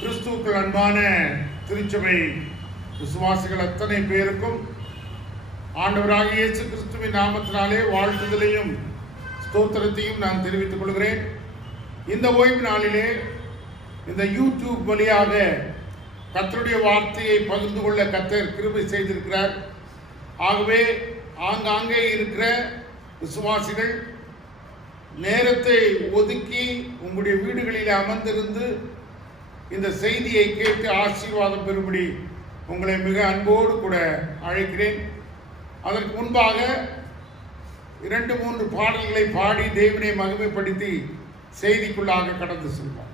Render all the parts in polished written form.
கிறிஸ்துவுக்குள் அன்பான திருச்சபை விசுவாசிகள் அத்தனை பேருக்கும் ஆண்டவராகிய இயேசு கிறிஸ்துவின் நாமத்தினாலே வாழ்த்துதலையும் ஸ்தோத்திரத்தையும் நான் தெரிவித்துக் கொள்கிறேன். இந்த ஓய்வு நாளிலே இந்த யூடியூப் வழியாக கர்த்தருடைய வார்த்தையை பகிர்ந்து கொள்ள கர்த்தர் கிருபை செய்திருக்கிறார். ஆகவே ஆங்காங்கே இருக்கிற விசுவாசிகள் நேரத்தை ஒதுக்கி உங்களுடைய வீடுகளில் அமர்ந்திருந்து இந்த செய்தியை கேட்டு ஆசீர்வாதம் பெறும்படி உங்களை மிக அன்போடு கூட அழைக்கிறேன். அதற்கு முன்பாக 2-3 பாடல்களை பாடி தேவனை மகிமைப்படுத்தி செய்திக்குள்ளாக கடந்து செல்வோம்.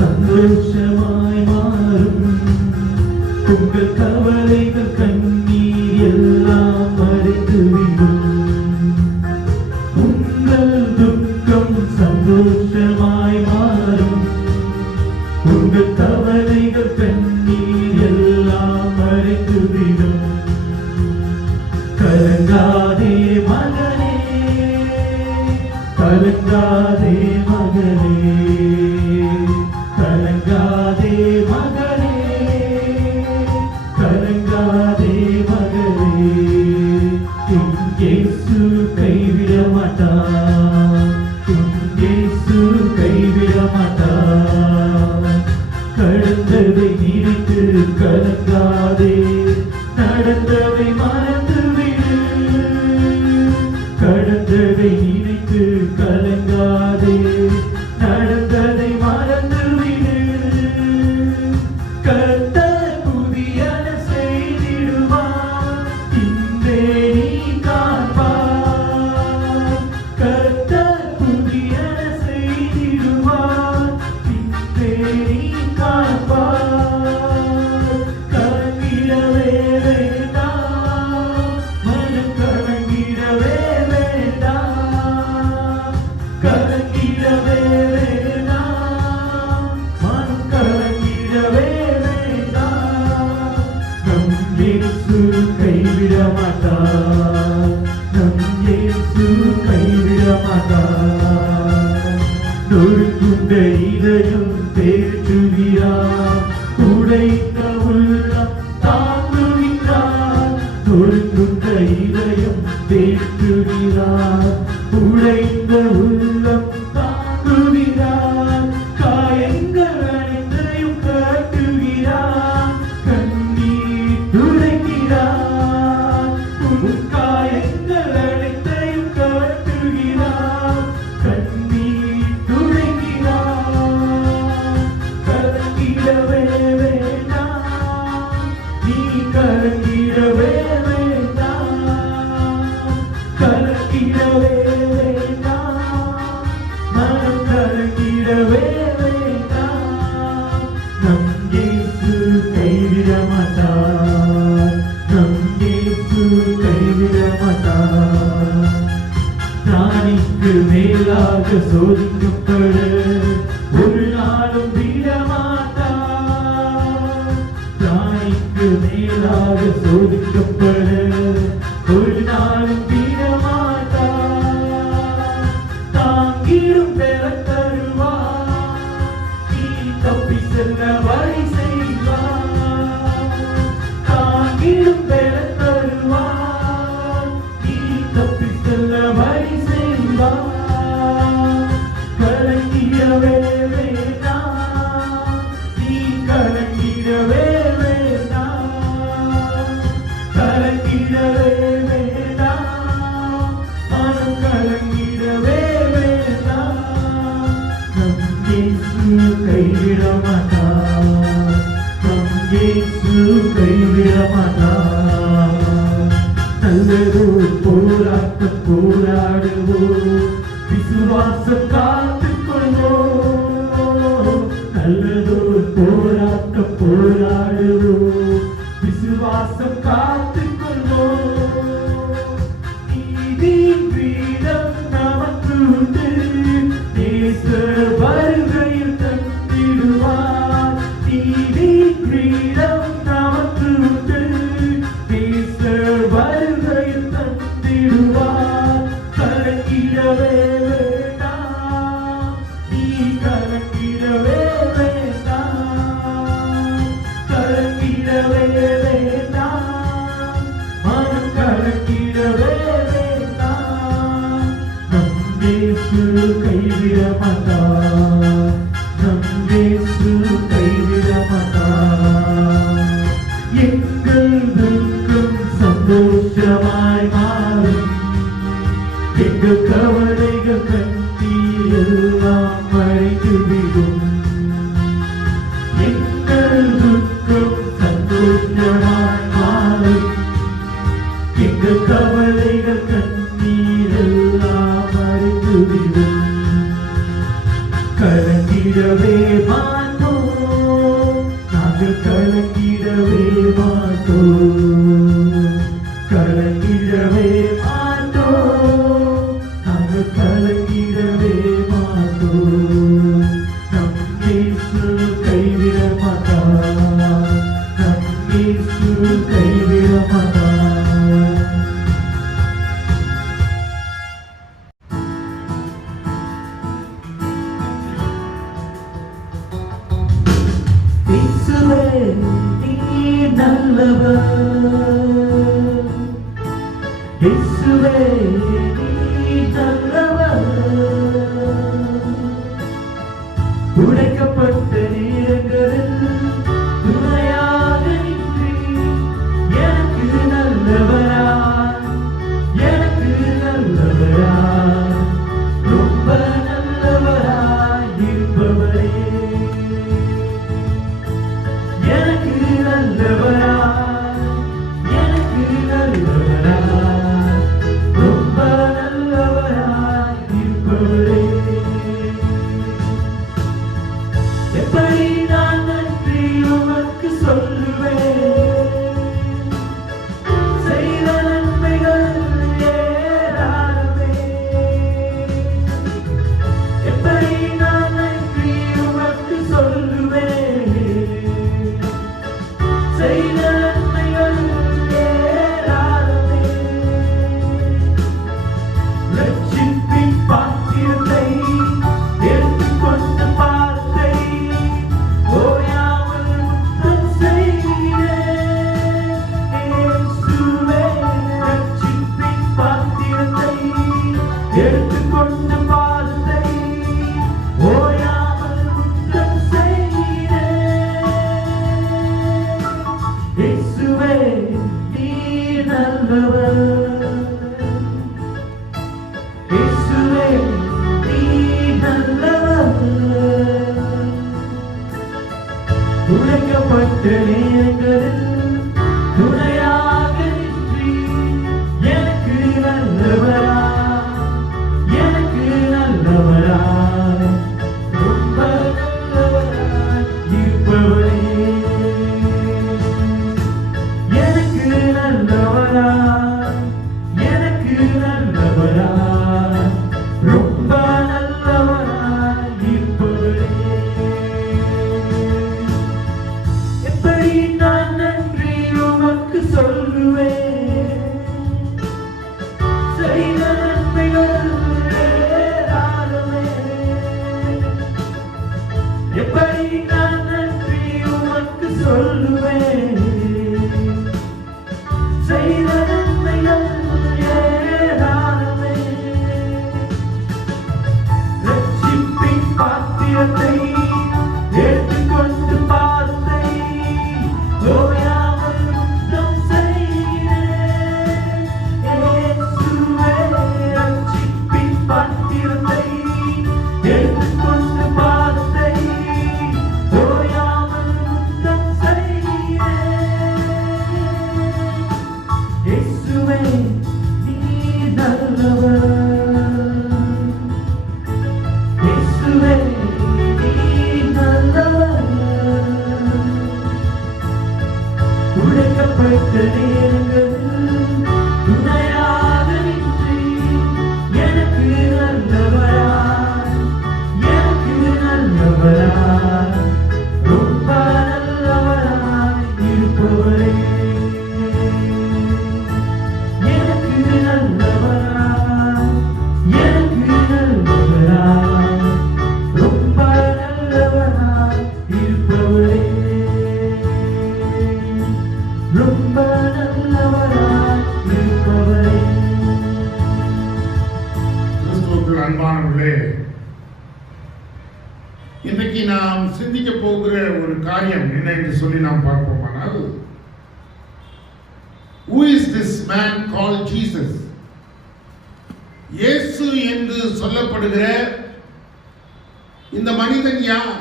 சந்தோஷமாய் மாறும் உங்கள் கவலைகள் கண்ணீர் எல்லாம் மறைந்துவிடும். உங்கள் துக்கம் சந்தோஷமாய் மாறும் உங்கள் கவலைகள் கண்ணீர் எல்லாம் மறைந்துவிடும். கலங்காதே மகனே, கலங்காதே மகனே, கலங்காதே மகளே, கலங்காதே மகளே. இயேசு கைவிட மாட்டார், இயேசு கைவிட மாட்டார். கடந்ததை நினைத்து கலங்காதே, நடந்ததை மறந்துவிடு. கடந்ததை நினைத்து கலங்காதே, நடந்ததை மறந்துவிடு. கர்த்தர் புதியன செய்திடுவார், இன்றே நீ காண்பார். கர்த்தர் புதியன செய்திடுவார், இன்றே நீ காண்பார். கலங்கிடவே வேண்டாம், மனம் கலங்கிடவே வேண்டாம். கலங்கிடவே வேண்டாம், மனம் கலங்கிடவே வேண்டாம். நம் இயேசு கைவிட மாட்டார், நம் இயேசு கைவிட மாட்டார். நொறுங்குண்ட இதயம் தேற்றுகிறார், உடைந்த உள்ளம் தாங்குகிறார். நொறுங்குண்ட இதயம் தேற்றுகிறார், உடைந்த உள்ளம் தாங்குகிறார். காயங்கள் அனைத்தையும் கட்டுகிறார், கண்ணீர் துடைக்கிறார். காயங்கள் அனைத்தையும் கட்டுகிறார், கண்ணீர் துடைக்கிறார். கலங்கிடவே வேண்டாம், நீ கலங்கிடவே வேண்டாம். கலங்கிடவே வேண்டாம், மனம் கலங்கிடவே வேண்டாம். நம் இயேசு கைவிட மாட்டார், நம் இயேசு கைவிட மாட்டார். தானிக்கு மேலாக சோதிக்கப்பட ஒரு நாளும் விடமாட்டார். தானிக்கு மேலாக சோதிக்கப்பட ஒரு நாளும் விடமாட்டார். தாங்கிடும் பெற தருவார், நீ தப்பி செல்ல வழி செய்வார். தாங்கிடும் பெற தருவார், நீ தப்பி செல்ல வழி செய்வார். கலங்கிடவே வேண்டாம், நீ கலங்கிடவே வேண்டாம். கலங்கிடவே வேண்டாம், மனம் கலங்கிடவே வேண்டாம். நம் இயேசு கைவிட மாட்டார், நம் இயேசு கைவிட மாட்டார். நல்லதோ போராட்டம் போராடுவோம், விசுவாசம் காத்துக் கொள்வோம். நல்லதோ போராட்டம் போராடுவோம், விசுவாசம் காத்துக் கொள்வோம். நீதியின் பீடம் நமக்கு உண்டு, நேசர் வருகையில் தந்திடுவார். நீதியின் பீடம் நமக்கு கலங்கிடவே வேண்டாம், மனம் கலங்கிடவே வேண்டாம். நம் இயேசு கைவிட மாட்டார், நம் இயேசு கைவிட மாட்டார். எங்கள் துக்கம் சந்தோஷமாய் மாறும், எங்கள் கவலைகள் கண்ணீர் எல்லாம் மறைந்துவிடும். எங்கள் துக்கம் சந்தோஷமாய் மாறும், எங்கள் கவலைகள் கண்ணீர் எல்லாம் மறைந்துவிடும். கலங்கிடவே மாட்டோம், நாங்கள் கலங்கிடவே மாட்டோம், கலங்கிடவே மாட்டோம், நாங்கள் கலங்கிடவே மாட்டோம். நம் இயேசு கைவிட மாட்டார், நம் இயேசு கைவிட மாட்டார். இயேசுவே நீர் நல்லவர், இயேசுவே நீர் நல்லவர். உடைக்கப்பட்ட நேரங்களில் துணையாக நின்று எனக்கு நல்லவராய், எனக்கு நல்லவராய், ரொம்ப நல்லவராய் இருப்பவரே. எனக்கு நல்லவராய், எனக்கு நல்லவராய், ரொம்ப நல்லவராய் இருப்பவரே. எப்படி நான் நன்றி உமக்கு சொல்லுவேன், செய்த நன்மைகள் ஏராளமே. எப்படி நான் நன்றி உமக்கு சொல்லுவேன், செய்த நன்மைகள் ஏராளமே. ரட்சிப்பின் பாத்திரத்தை எடுத்துக்கொண்ட பாதத்தை ஓயாமல் முத்தம் செய்கிறேன். இயேசுவே, ரட்சிப்பின் பாத்திரத்தை எடுத்துக்கொண்ட பாதத்தை ஓயாமல் முத்தம் செய்கிறேன். இயேசுவே நீர் நல்லவர், இயேசுவே நீர் நல்லவர். உடைக்கப்பட்ட நேரங்களில் துணையாக நின்று எனக்கு நல்லவராய், எனக்கு நல்லவராய், ரொம்ப நல்லவராய் இருப்பவரே. எனக்கு நல்லவராய், எனக்கு நல்லவராய், ரொம்ப நல்லவராய் இருப்பவரே. எப்படி நான் நன்றி உமக்கு சொல்லுவேன், செய்த நன்மைகள் ஏராளமே. எப்படி நான் நன்றி உமக்கு சொல்லுவேன், செய்த நன்மைகள் ஏராளமே. ரட்சிப்பின் பாத்திரத்தை எடுத்துக்கொண்டு பாதத்தை ஓயாமல் முத்தம் செய்கிறேன். இயேசுவே, ரட்சிப்பின் பாத்திரத்தை எடுத்துக்கொண்டு பாதத்தை ஓயாமல் முத்தம் செய்கிறேன். இயேசுவே நீர் நல்லவர், இயேசுவே நீர் நல்லவர். உடைக்கப்பட்ட நேரங்களில் துணையாக நின்று எனக்கு நல்லவராய், எனக்கு நல்லவராய், ரொம்ப நல்லவராய் இருப்பவரே. எனக்கு நல்லவராய், எனக்கு நல்லவராய், ரொம்ப நல்லவராய் இருப்பவரே. ரொம்ப நல்லவராய் இருப்பவரே. கிறிஸ்துவுக்குள் அன்பானவர்களே, இன்றைக்கு நாம் சிந்திக்க போகிற ஒரு காரியம் என்ன என்று சொல்லி நாம் பார்ப்போமானால், who is this man called Jesus? இயேசு என்று சொல்லப்படுகிற இந்த மனிதன் யார்?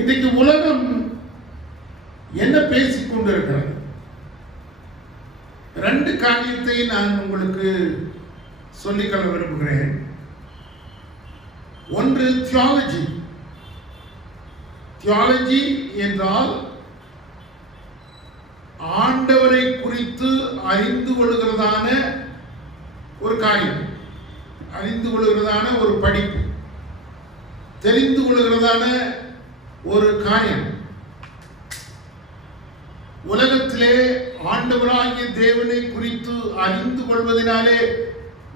இன்றைக்கு உலகம் என்ன பேசிக் கொண்டிருக்கிறது? ரெண்டு காரியத்தை நான் உங்களுக்கு சொல்லிக்கொள்ள விரும்புகிறேன். ஒன்று தியாலஜி. தியாலஜி என்றால் ஆண்டவரை குறித்து அறிந்து கொள்கிறதான ஒரு காரியம், அறிந்து கொள்கிறதான ஒரு படிப்பு, தெரிந்து கொள்கிறதான ஒரு காரியம். உலகத்திலே ஆண்டவராகிய தேவனை குறித்து அறிந்து கொள்வதனாலே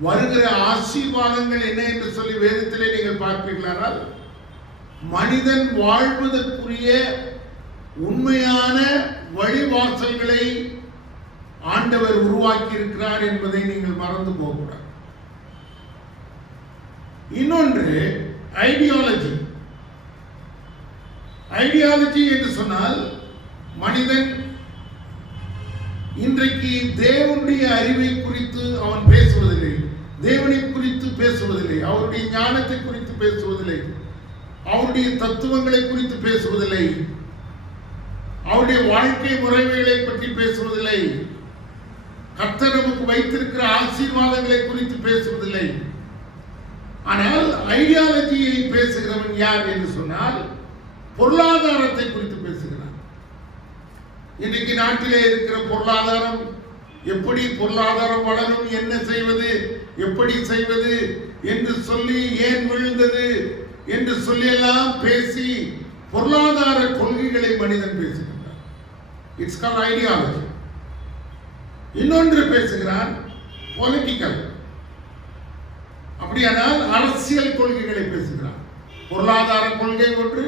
வருகிற ஆசீர்வாதங்கள் என்ன என்று சொல்லி வேதத்திலே நீங்கள் பார்ப்பீர்களானால், மனிதன் வாழ்வதற்குரிய உண்மையான வழிவாசல்களை ஆண்டவர் உருவாக்கி இருக்கிறார் என்பதை நீங்கள் மறந்து போகக்கூடாது. இன்னொன்று ஐடியாலஜி. ஐடியாலஜி என்று சொன்னால், மனிதன் இன்றைக்கு தேவனுடைய அறிவை குறித்து அவன் பேசுவதில்லை, தேவனை குறித்து பேசுவதில்லை, அவருடைய ஞானத்தை குறித்து பேசுவதில்லை, அவருடைய தத்துவங்களை குறித்து பேசுவதில்லை, அவருடைய வாழ்க்கை முறைமைகளை பற்றி பேசுவதில்லை, கர்த்தர் நமக்கு வைத்திருக்கிற ஆசீர்வாதங்களை குறித்து பேசுவதில்லை. ஆனால் ஐடியாலஜியை பேசுகிறவன் யார் என்று சொன்னால், பொருளாதாரத்தை குறித்து பேசுகிறான். இன்னைக்கு நாட்டிலே இருக்கிற பொருளாதாரம், எப்படி பொருளாதாரம் வளரும், என்ன செய்வது, எப்படி செய்வது என்று சொல்லி, ஏன் விழுந்தது என்று சொல்லி எல்லாம் பேசி பொருளாதார கொள்கைகளை மனிதன் பேசுகிறார். It's called ideology. இன்னொன்று பேசுகிறான் பொலிட்டிக்கல். அப்படியானால் அரசியல் கொள்கைகளை பேசுகிறான். பொருளாதார கொள்கை ஒன்று,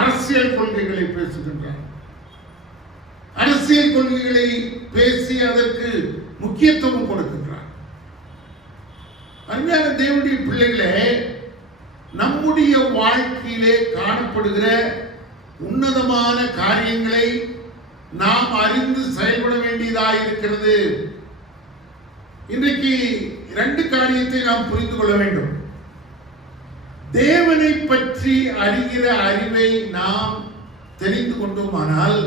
அரசியல் கொள்கைகளை பேசுகின்றான். அரசியல் கொள்கைகளை பேசி அதற்கு முக்கியத்துவம் கொடுக்கின்றான். அருமையான தேவனுடைய பிள்ளைகளே, நம்முடைய வாழ்க்கையிலே காணப்படுகிற உன்னதமான காரியங்களை நாம் அறிந்து செயல்பட வேண்டியதாக இருக்கிறது. இன்றைக்கு இரண்டு காரியத்தை நாம் புரிந்து கொள்ள வேண்டும். தேவனை பற்றி அறிகிற அறிவை நாம் தெரிந்து கொண்டோமானால்,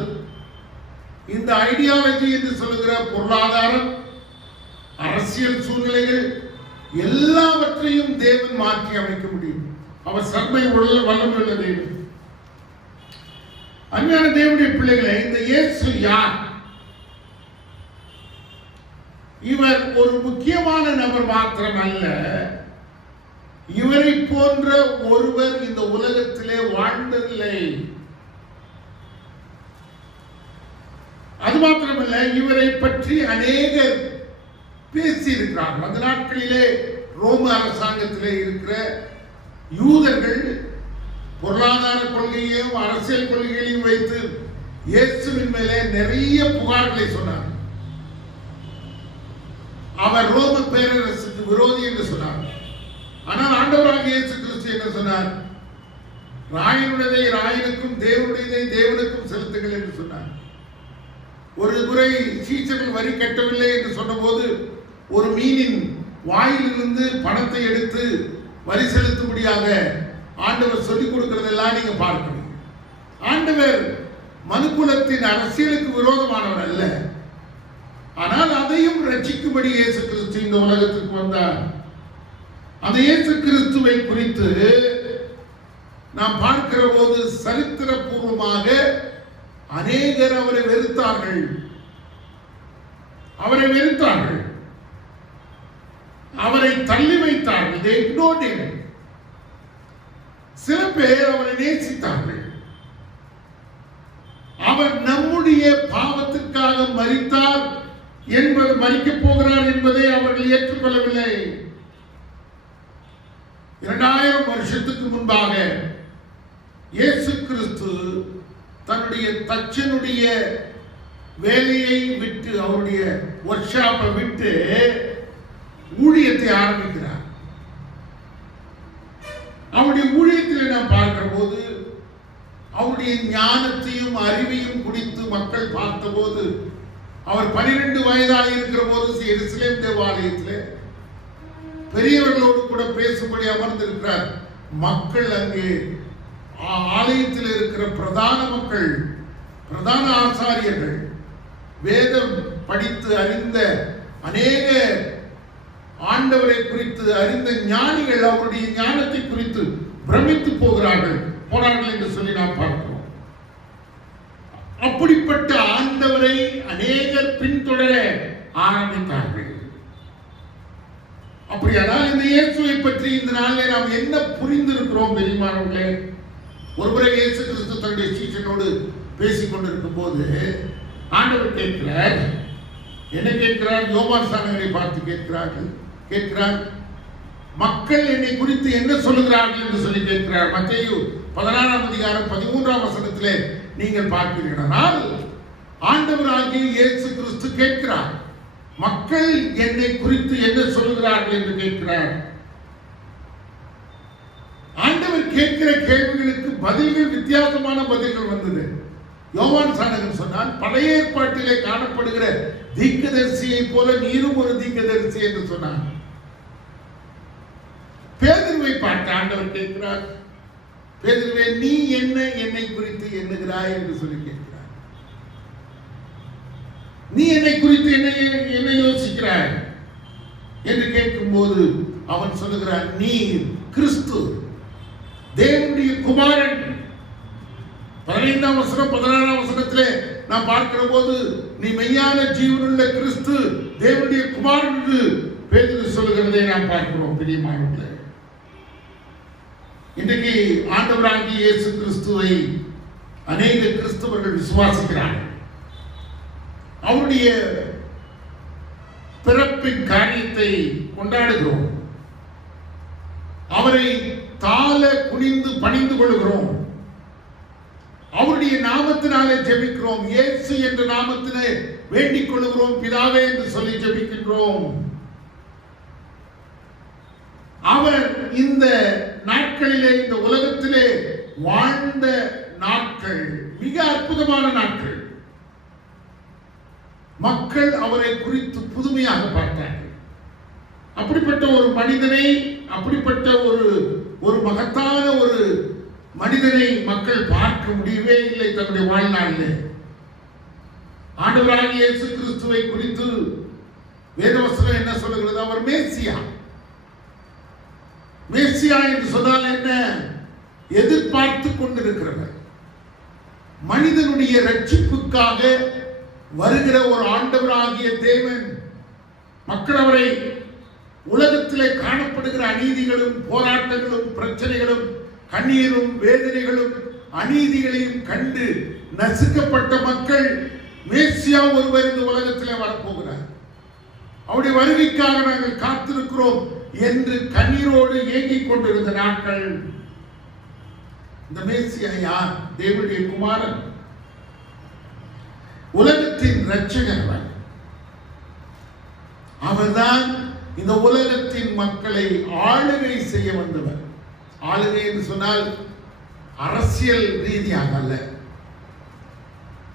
இந்த ஐடியாலஜி என்று சொல்லுகிற பொருளாதாரம், அரசியல் சூழ்நிலைகள் எல்லாவற்றையும் தேவன் மாற்றி அமைக்க முடியும். அவர் சர்வை வல்லமையுள்ள தேவன். அருமையான தேவனுடைய பிள்ளைகளை, இந்த இயேசு யார்? இவர் ஒரு முக்கியமான நபர் மாத்திரம் அல்ல. இவரை போன்ற ஒருவர் இந்த உலகத்திலே வாழ்ந்ததில்லை. அது மாத்திரமல்ல, இவரை பற்றி அநேகர் பேசி இருக்கிறார்கள். அந்த நாட்களிலே ரோம அரசாங்கத்திலே இருக்கிற யூதர்கள் பொருளாதார கொள்கையையும் அரசியல் கொள்கைகளையும் வைத்து இயேசுவின் மேலே நிறைய புகார்களை சொன்னார். அவர் ரோம பேரரசுக்கு விரோதி என்று சொன்னார். ஆனால் ஆண்டவராகிய இயேசு கிறிஸ்து என்ன சொன்னார்? ராயனுடையதை ராயனுக்கும் தேவனுடையதை தேவனுக்கும் செலுத்துங்கள் என்று சொன்னார். ஒரு முறை சீசர்கள் வரி கட்டவில்லை என்று சொன்னபோது ஒரு மீனின் வாயிலிருந்து பணத்தை எடுத்து வரி செலுத்தும்படியாக ஆண்டவர் சொல்லிக் கொடுக்கிறதெல்லாம் நீங்க பார்க்கணும். ஆண்டவர் மனுக்குலத்தின் அரசியலுக்கு விரோதமானவர் அல்ல. ஆனால் அதையும் ரட்சிக்கும்படி இயேசு கிறிஸ்து இந்த உலகத்துக்கு வந்தார். அந்த இயேசு கிறிஸ்துவை குறித்து நாம் பார்க்கிற போது சரித்திரபூர்வமாக அநேகர் அவரை வெறுத்தார்கள். அவரை தள்ளி வைத்தார்கள். They ignored him. சில பேர் அவரை நேசித்தார்கள். அவர் நம்முடைய பாவத்திற்காக மரித்தார் என்பது, மரிக்கப் போகிறார் என்பதை அவர்கள் ஏற்றுக்கொள்ளவில்லை. 2000 வருஷத்துக்கு முன்பாக இயேசு கிறிஸ்து தன்னுடைய தச்சனுடைய வேலையை விட்டு, அவருடைய ஒர்க் ஷாப்பை விட்டு ஊழியத்தை ஆரம்பிக்கிறார். அவருடைய ஊழியத்தில் நாம் பார்க்கிற போது அவருடைய ஞானத்தையும் அறிவையும் குறித்து மக்கள் பார்த்தபோது, அவர் 12 வயதாக இருக்கிற போது எருசலேம் தேவாலயத்தில் பெரியவர்களோடு கூட பேசும்படி அமர்ந்திருக்கிறார். மக்கள் அங்கே ஆலயத்தில் இருக்கிற பிரதான மக்கள், பிரதான ஆசாரியர்கள், வேதம் படித்து அறிந்த அநேக ஆண்டவரை குறித்து அறிந்த ஞானிகள் அவருடைய ஞானத்தை குறித்து பிரமித்து போகிறார்கள் என்று சொல்லி நாம் பார்க்கிறோம். அப்படிப்பட்ட ஆண்டவரை அநேகர் பின்தொடர ஆரம்பித்தார்கள். அப்படியானால் இந்த இயேசுவை பற்றி இந்த நாளில் நாம் என்ன புரிந்திருக்கிறோம் பெரியமானவர்களே? ஒருமுறை இயேசு கிறிஸ்து தன்னுடைய சீஷனோடு பேசிக் கொண்டிருக்கும் போது ஆண்டவர் கேட்கிறார். என்ன கேட்கிறார்? யோவான் ஸ்நானகரை பார்த்து கேட்கிறார், மக்கள் என்னை குறித்து என்ன சொல்லுகிறார்கள் என்று சொல்லி கேட்கிறார். மத்தேயு 16 அதிகாரம் 13 வசனத்திலே நீங்கள் பார்க்கிறீர்கள். ஆண்டவராகிய இயேசு கிறிஸ்து கேட்கிறார், மக்கள் என்னை குறித்து என்ன சொல்லுகிறார்கள் என்று கேட்கிறார். ஆண்டவர் கேட்கிற கேள்விகளுக்கு பதில்கள், வித்தியாசமான பதில்கள் வந்தது. யோவான் ஸ்நானகன் சொன்னான், பழைய ஏற்பாட்டிலே காணப்படுகிற தீர்க்கதரிசியை போல நீரும் ஒரு தீர்க்கதரிசி என்று சொன்னான். பேதுருவை பார்த்து ஆண்டவர் கேட்கிறார், பேதுருவே, நீ என்ன என்னை குறித்து எண்ணுகிறாய் என்று சொல்லி கேட்கிறார். நீ என்னை குறித்து என்ன யோசிக்கிறாய் என்று கேட்கும் போது அவன் சொல்லுகிறான், நீ கிறிஸ்து, தேவனுடைய குமாரன். 15 வசனம் 16 வசனத்திலே நாம் பார்க்கிற போது, நீ மெய்யான ஜீவனுள்ள கிறிஸ்து, தேவனுடைய குமாரன் என்று பேதுரு சொல்லுகிறதை நாம் பார்க்கிறோம். பிரியமானவர்களே, இன்றைக்கு ஆண்டவராகிய இயேசு கிறிஸ்துவை அநேக கிறிஸ்தவர்கள் விசுவாசிக்கிறார்கள். அவருடைய பிறப்பின் காரியத்தை கொண்டாடுகிறோம். அவரை தாழ குனிந்து பணிந்து கொள்கிறோம். அவருடைய நாமத்தினாலே ஜெபிக்கிறோம். இயேசு என்ற நாமத்திலே வேண்டிக் கொள்கிறோம், பிதாவே என்று சொல்லி ஜெபிக்கின்றோம். அவர் இந்த நாட்களிலே, இந்த உலகத்திலே வாழ்ந்த நாட்கள் மிக அற்புதமான நாட்கள். மக்கள் அவரை குறித்து புதுமையாக பார்த்தார்கள். அப்படிப்பட்ட ஒரு மனிதனை, அப்படிப்பட்ட ஒரு மகத்தான ஒரு மனிதனை மக்கள் பார்க்க முடியவே இல்லை தன்னுடைய வாழ்நாளிலே. ஆண்டவராகிய இயேசு கிறிஸ்துவை குறித்து வேதவசனம் என்ன சொல்லுகிறது? அவர் மேசியா. மேசியா என்று சொன்னால் என்ன? எதிர்பார்த்து கொண்டிருக்கிறவர், மனிதனுடைய ரட்சிப்புக்காக வருகிற ஒரு ஆண்டவராகிய தேவன். மக்கள் அவரை உலகத்திலே காணப்படுகிற அநீதிகளும் போராட்டங்களும் பிரச்சனைகளும் கண்ணீரும் வேதனைகளும் அநீதிகளையும் கண்டு நசுக்கப்பட்ட மக்கள், மேசியா ஒருவர் இந்த உலகத்திலே வரப்போகிறார், அவருடைய வருகைக்காக நாங்கள் காத்திருக்கிறோம் என்று கண்ணீரோடு ஏங்கிக் கொண்டிருந்த நாட்கள். இந்த மேசியா யார்? தேவனுடைய குமாரன், உலகத்தின் இரட்சகர். அவர்தான் இந்த உலகத்தின் மக்களை ஆளுகை செய்ய வந்தவர். ஆளுகை என்று சொன்னால் அரசியல் ரீதியாக அல்ல,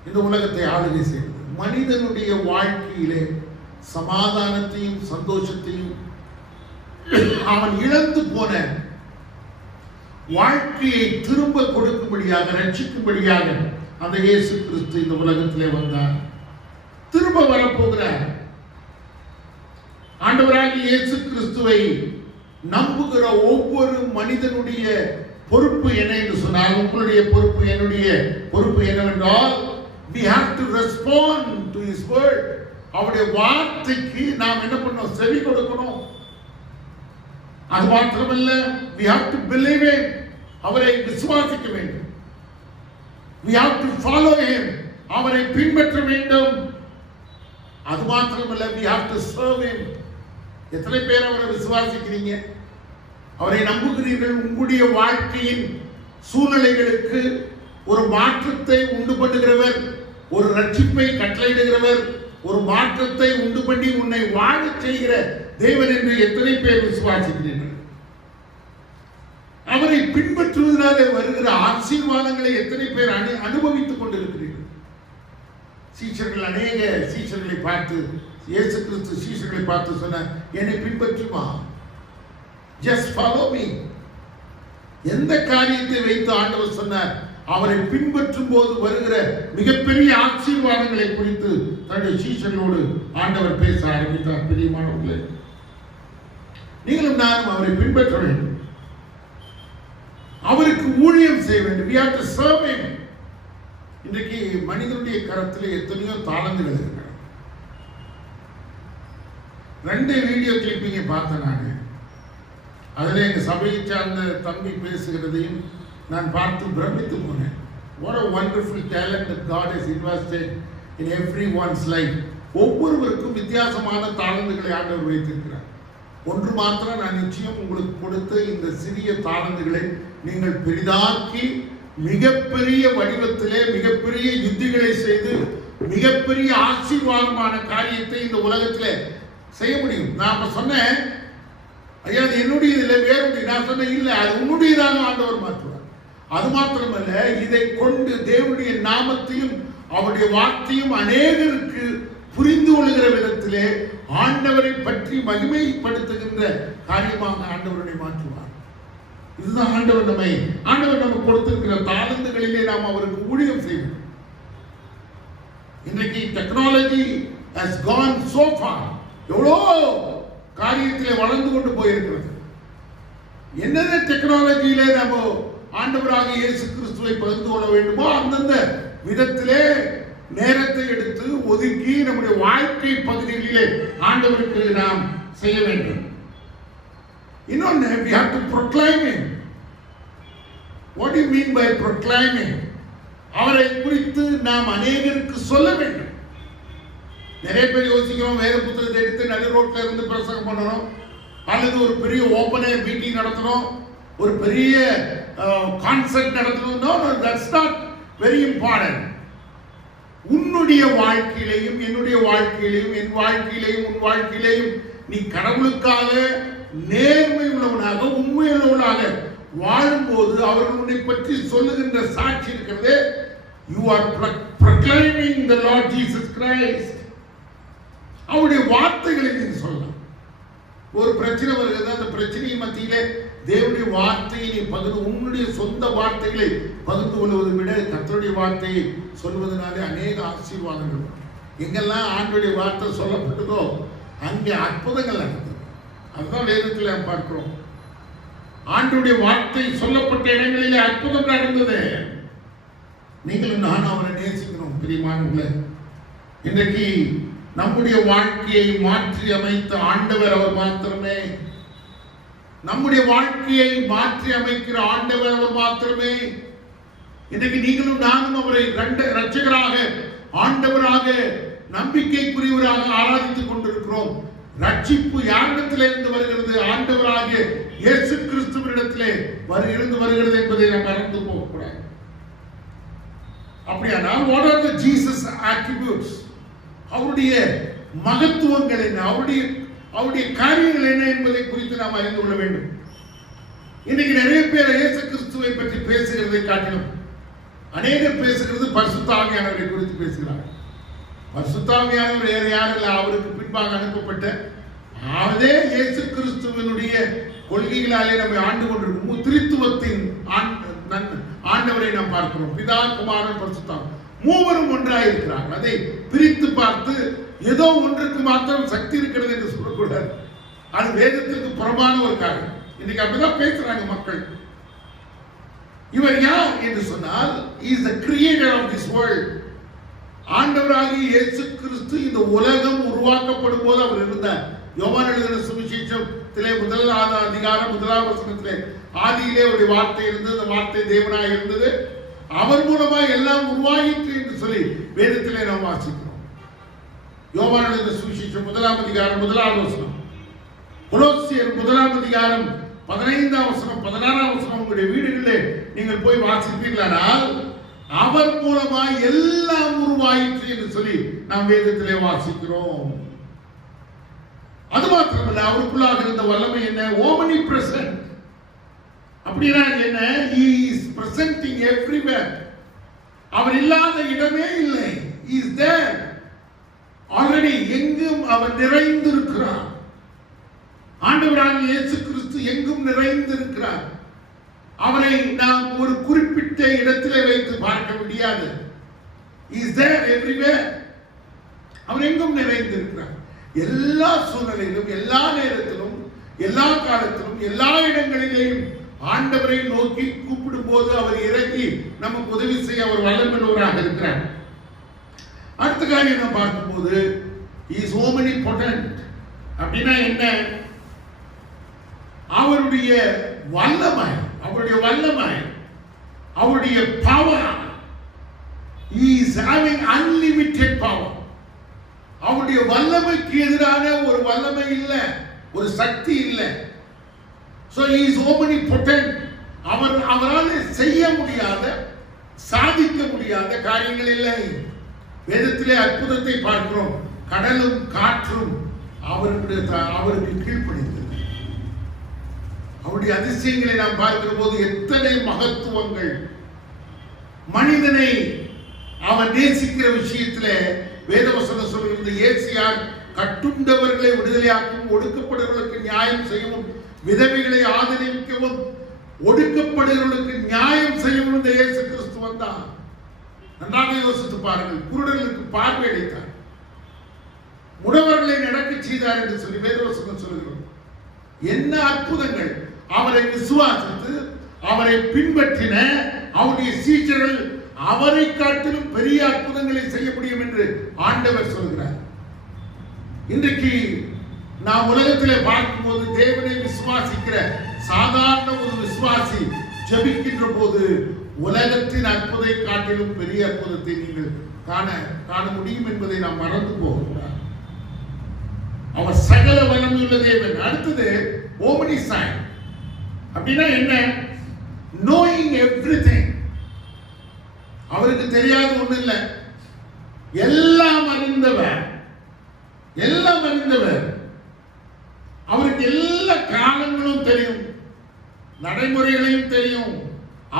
இந்த உலகத்தை ஆளுகை செய்வது. மனிதனுடைய வாழ்க்கையிலே சமாதானத்தையும் சந்தோஷத்தையும் அவன் இழந்து போன வாழ்க்கையை திரும்ப கொடுக்கும்படியாக, ரட்சிக்கும்படியாக அந்த இயேசு கிறிஸ்து இந்த உலகத்திலே வந்தார். திரும்ப வரப்போகிறார். ஆண்டவராகிய இயேசு கிறிஸ்துவை நம்புகிற ஒவ்வொரு மனிதனுடைய பொறுப்பு என்ன என்று சொன்னால், உங்களுடைய பொறுப்பு, என்னுடைய பொறுப்பு என்னவென்றால், we have to respond to his word. அவருடைய வார்த்தைக்கு நாம் என்ன பண்ணணும்? செவி கொடுக்கணும். அது மாத்திரமல்ல, we have to believe him. அவரை விசுவாசிக்க வேண்டும். we have to follow him. அவரை பின்பற்ற வேண்டும். அது மாத்திரமல்ல, we have to serve him. எத்தனை பேர் அவரை விசுவாசிக்கிறீங்க? அவரை நம்புகிறீர்கள்? உங்களுடைய வாழ்க்கையின் சூழ்நிலைகளுக்கு, ஒரு மாற்றத்தை உண்டு பண்ணுகிறவர், ஒரு ரட்சிப்பை கட்டளையிடுகிறவர், ஒரு மாற்றத்தை உண்டு பண்ணி உன்னை வாழச் செய்கிற தேவன் என்று எத்தனை பேர் விசுவாசிக்கிறீர்கள்? அவரை பின்பற்றுவதனாலே வருகிற ஆசீர்வாதங்களை எத்தனை பேர் அனுபவித்துக் கொண்டிருக்கிறீர்கள்? சீஷர்கள் அநேக சீஷர்களை பார்த்து, இயேசு கிறிஸ்து சீஷர்களை பார்த்து சொன்னார், என்னை பின்பற்றுமா, ஜஸ்ட் ஃபாலோ மீ. எந்த காரியத்தை வைத்து ஆண்டவர் சொன்னார்? அவரை பின்பற்றும் போது வருகிற மிகப்பெரிய ஆசீர்வாதங்களை குறித்து தன்னுடைய சீஷர்களோடு ஆண்டவர் பேச ஆரம்பித்தார். பிரியமானவர்களே, நீங்களும் நானும் அவரை பின்பற்ற வேண்டும், அவருக்கு ஊழியம் செய்ய வேண்டும். We have to serve him. இன்றைக்கு மனிதனுடைய கரத்தில் எத்தனையோ தாளந்துகள் இருக்கிறது. 2 வீடியோ கிளிப்பிங்கை பார்த்தேன் நான். அதில் எங்கள் சபையை சார்ந்த தம்பி பேசுகிறதையும் நான் பார்த்து பிரமித்து போனேன். What a wonderful talent that God has invested in everyone's life. ஒவ்வொருவருக்கும் வித்தியாசமான தாளந்துகளை ஆண்டவர் வைத்திருக்கிறார். ஒன்று மாத்திரம் நான் நிச்சயம் உங்களுக்கு கொடுத்த இந்த சிறிய தாளந்துகளை நீங்கள் பெரிதாக்கி மிகப்பெரிய வடிவத்திலே மிகப்பெரிய யுத்திகளை செய்து மிகப்பெரிய ஆசீர்வாதமான காரியத்தை இந்த உலகத்தில் செய்ய முடியும். நான் சொன்னேன், ஐயா அது என்னுடைய இல்லை வேறுடைய. நான் சொன்னேன், இல்லை அது உன்னுடையதாக ஆண்டவர் மாற்றுவார். அது மாத்திரமல்ல, இதை கொண்டு தேவனுடைய நாமத்தையும் அவருடைய வார்த்தையும் அநேகருக்கு புரிந்து கொள்ளுகிற விதத்திலே ஆண்டவரை பற்றி மகிமைப்படுத்துகின்ற காரியமாக ஆண்டவரை மாற்றுவார். இதுதான் ஆண்டவர் நமக்கு கொடுத்திருக்கிற தாளந்துகளிலே நாம் அவருக்கு ஊழியம் செய்வோம். இன்றைக்கு technology has gone so far. எவ்வளோ காரியத்திலே வளர்ந்து கொண்டு போயிருக்கிறது. என்னென்ன டெக்னாலஜியிலே நம்ம ஆண்டவராக இயேசு கிறிஸ்துவை பகிர்ந்து கொள்ள வேண்டுமோ அந்தந்த விதத்திலே நேரத்தை எடுத்து ஒதுக்கி நம்முடைய வாழ்க்கை பகுதிகளிலே ஆண்டவருக்கு நாம் செய்ய வேண்டும். இன்னொன்று, we have to proclaim him. What do you mean by proclaiming? அவரை குறித்து நாம் அநேகருக்கு சொல்ல வேண்டும். நிறைய பேர் யோசிக்கிறோம், வேத புத்தகத்தை எடுத்து நடு ரோட்ல இருந்து பிரசங்கம் பண்ணணும், அல்லது ஒரு பெரிய ஓபன் ஏர் மீட்டிங் நடத்தணும், ஒரு பெரிய கான்சர்ட் நடத்தணும். No, that's not very important. உன்னுடைய வாழ்க்கையிலையும் என்னுடைய வாழ்க்கையிலையும் என் வாழ்க்கையிலையும் உன் வாழ்க்கையிலையும் நீ கடவுளுக்காக நேர்மை உள்ளவனாக உண்மை உள்ளவனாக வாழும்போது அவர்கள் உன்னை பற்றி சொல்லுகின்ற சாட்சி இருக்கிறது. You are proclaiming the Lord Jesus Christ. அவருடைய வார்த்தைகளை நீங்க சொல்லலாம். ஒரு பிரச்சனை வருகிறது, அந்த பிரச்சனை மத்தியிலே தேவனுடைய வார்த்தையை நீ உன்னுடைய சொந்த வார்த்தைகளை பகிர்ந்து கொள்வதை விட கர்த்தருடைய வார்த்தையை சொல்வதனாலே அநேக ஆசீர்வாதங்கள். எங்கெல்லாம் ஆண்டவருடைய வார்த்தை சொல்லப்பட்டதோ அங்கே அற்புதங்கள் நடந்தது. அதுதான் வேதத்தில் பார்க்கிறோம். ஆண்டவருடைய வார்த்தை சொல்லப்பட்ட இடங்களிலே அற்புதம் நடந்தது. நீங்களும் நானும் அவரை நேசிக்கணும். பிரியமானவர்களே, இன்றைக்கு நம்முடைய வாழ்க்கையை மாற்றி அமைத்த ஆண்டவர் அவர் மாத்திரமே. நம்முடைய வாழ்க்கையை மாற்றி அமைக்கிற ஆண்டவர் அவர் மாத்திரமே. இன்றைக்கு நீங்களும் நானும் அவரை இரட்சகராக ஆண்டவராக நம்பிக்கைக்குரியவராக ஆராதித்துக் கொண்டிருக்கிறோம். ரட்சிப்பு யாரிடத்திலிருந்து வருகிறது? ஆண்டவராகிய இயேசு கிறிஸ்துவினிடத்திலே இருந்து வருகிறது என்பதை நாம் மறந்து போகக்கூடாது. அப்படியானால் what are the Jesus attributes? அவருடைய மகத்துவங்கள் என்ன, அவருடைய காரியங்கள் என்ன என்பதை குறித்து நாம் அறிந்து கொள்ள வேண்டும். இன்னைக்கு நிறைய பேர் இயேசு கிறிஸ்துவை பற்றி பேசுகிறதை காட்டிலும் அநேகர் பேசுகிறது பரிசுத்த ஆவியானவரை குறித்து பேசுகிறார். பரிசுத்த ஆவியானவர் வேறு யாரும் இல்லை, அவருக்கு பின்பாக அனுப்பப்பட்ட அதே இயேசு கிறிஸ்துவனுடைய கொள்கைகளாலே நம்மை ஆண்டு கொண்டிருக்கும் திரித்துவத்தின் ஆண்டவரை நாம் பார்க்கிறோம். பிதா, குமாரன், பரிசுத்தம் மூவரும் ஒன்றாக இருக்கிறார்கள். அதை பிரித்து பார்த்து ஏதோ ஒன்றுக்கு மாத்திரம் சக்தி இருக்கிறது என்று சொல்லக்கூடாது. அது வேதத்திற்கு புறமான ஒரு காரியம். இன்னைக்கு அப்படிதான் பேசுறாங்க மக்கள். இவர் யார் என்று சொன்னால், he is the creator of this world. ஆண்டவராகிய இயேசு கிறிஸ்து இந்த உலகம் உருவாக்கப்படும் போது அவர் இருந்தார். யோவான் எழுதின சுவிசேஷத்திலே 1 அதிகாரம் 1 வசனத்திலே ஆதியிலே ஒரு வார்த்தை இருந்தது, அந்த வார்த்தை தேவனாக இருந்தது, அவர் மூலமாக எல்லாம் உருவாயிற்று என்று சொல்லி வேதத்திலே நாம் வாசிக்கிறோம். யோவான் எழுதின சுவிசேஷம் 1 அதிகாரம் 1 வசனம், கொலோசியர் 1 அதிகாரம் 15 வசனம் 16 வசனம் உங்களுடைய வீடுகளிலே நீங்கள் போய் வாசிப்பீர்களானால் அவர் மூலமாய் எல்லாம் உருவாயிற்று என்று சொல்லி நாம் வேதத்திலே வாசிக்கிறோம். அது மாத்திரமல்ல, அவருக்குள்ளாக இருந்த வல்லமை என்ன? ஓமனி பிரசன்ட். அப்படின்னா என்ன? He is presenting everywhere. அவர் இல்லாத இடமே இல்லை. He is there already. எங்கும் அவர் நிறைந்திருக்கிறார். ஆண்டவராகிய இயேசு கிறிஸ்து எங்கும் நிறைந்திருக்கிறார். அவரை நாம் ஒரு குறிப்பிட்ட இடத்திலே வைத்து பார்க்க முடியாது. He is there everywhere. அவர் எங்கும் நிறைந்திருக்கிறார். எல்லா சூழ்நிலையிலும், எல்லா நேரத்திலும், எல்லா காலத்திலும், எல்லா இடங்களிலேயும் ஆண்டவரை நோக்கி கூப்பிடும் போது அவர் இறங்கி நமக்கு உதவி செய்ய அவர் வல்லமையுள்ளவராக இருக்கிறார். அடுத்த காரியம் நம்ம பார்க்கும்போது he is omnipotent. அப்படின்னா என்ன? அவருடைய வல்லமை, அவருடைய power, he is having unlimited power. அவருடைய வல்லமைக்கு எதிரான ஒரு வல்லமை இல்லை, ஒரு சக்தி இல்லை. So he is omnipotent. அவரால் செய்ய முடியாத, சாதிக்க முடியாத காரியங்கள் இல்லை. வேதத்திலே அற்புதத்தை பார்க்கிறோம். கடலும் காற்றும் அவருக்கு கீழ்ப்படிந்தது. அவருடைய அதிசயங்களை நாம் பார்க்கிற போது எத்தனை மகத்துவங்கள். மனிதனை அவன் நேசிக்கிற விஷயத்திலே வேதவசனம் சொல்கிறது, ஏசியார் கட்டுண்டவர்களை விடுதலையாக்கவும், ஒடுக்கப்படுவர்களுக்கு நியாயம் செய்யவும், விதவைகளை ஆதரிக்கவும், ஒடுக்கப்படுகிறவர்களுக்கு நியாயம் செய்யவும் இந்த இயேசு கிறிஸ்து வந்தார். நன்றாக யோசித்து பாருங்கள். குருடர்களுக்கு பார்வை அளித்தார், முடவர்களை நடக்க செய்தார் என்று சொல்லி வேதவசனம் சொல்கிறோம். என்ன அற்புதங்கள்! அவரை விசுவாசித்து அவரை பின்பற்றின அவருடைய சீடர்கள் அவரை காட்டிலும் பெரிய அற்புதங்களை செய்ய முடியும் என்று ஆண்டவர் சொல்கிறார். இன்றைக்கு நாம் உலகத்திலே பார்க்கும்போது தேவனை விசுவாசிக்கிற சாதாரண ஒரு விசுவாசி ஜெபிக்கின்ற போது உலகத்தின் அற்புதத்தை காட்டிலும் பெரிய அற்புதத்தை நீங்கள் காண முடியும் என்பதை நாம் மறந்து போகிறார். அவர் சகல வல்லமையுள்ள தேவன். அடுத்தது ஓம்னிசைன்ட். அப்படின்னா என்ன? Knowing everything. அவருக்கு தெரியாத ஒண்ணு இல்லை. எல்லாம் அறிந்தவர். அவருக்கு எல்லா காலங்களும் தெரியும், நடைமுறைகளையும் தெரியும்.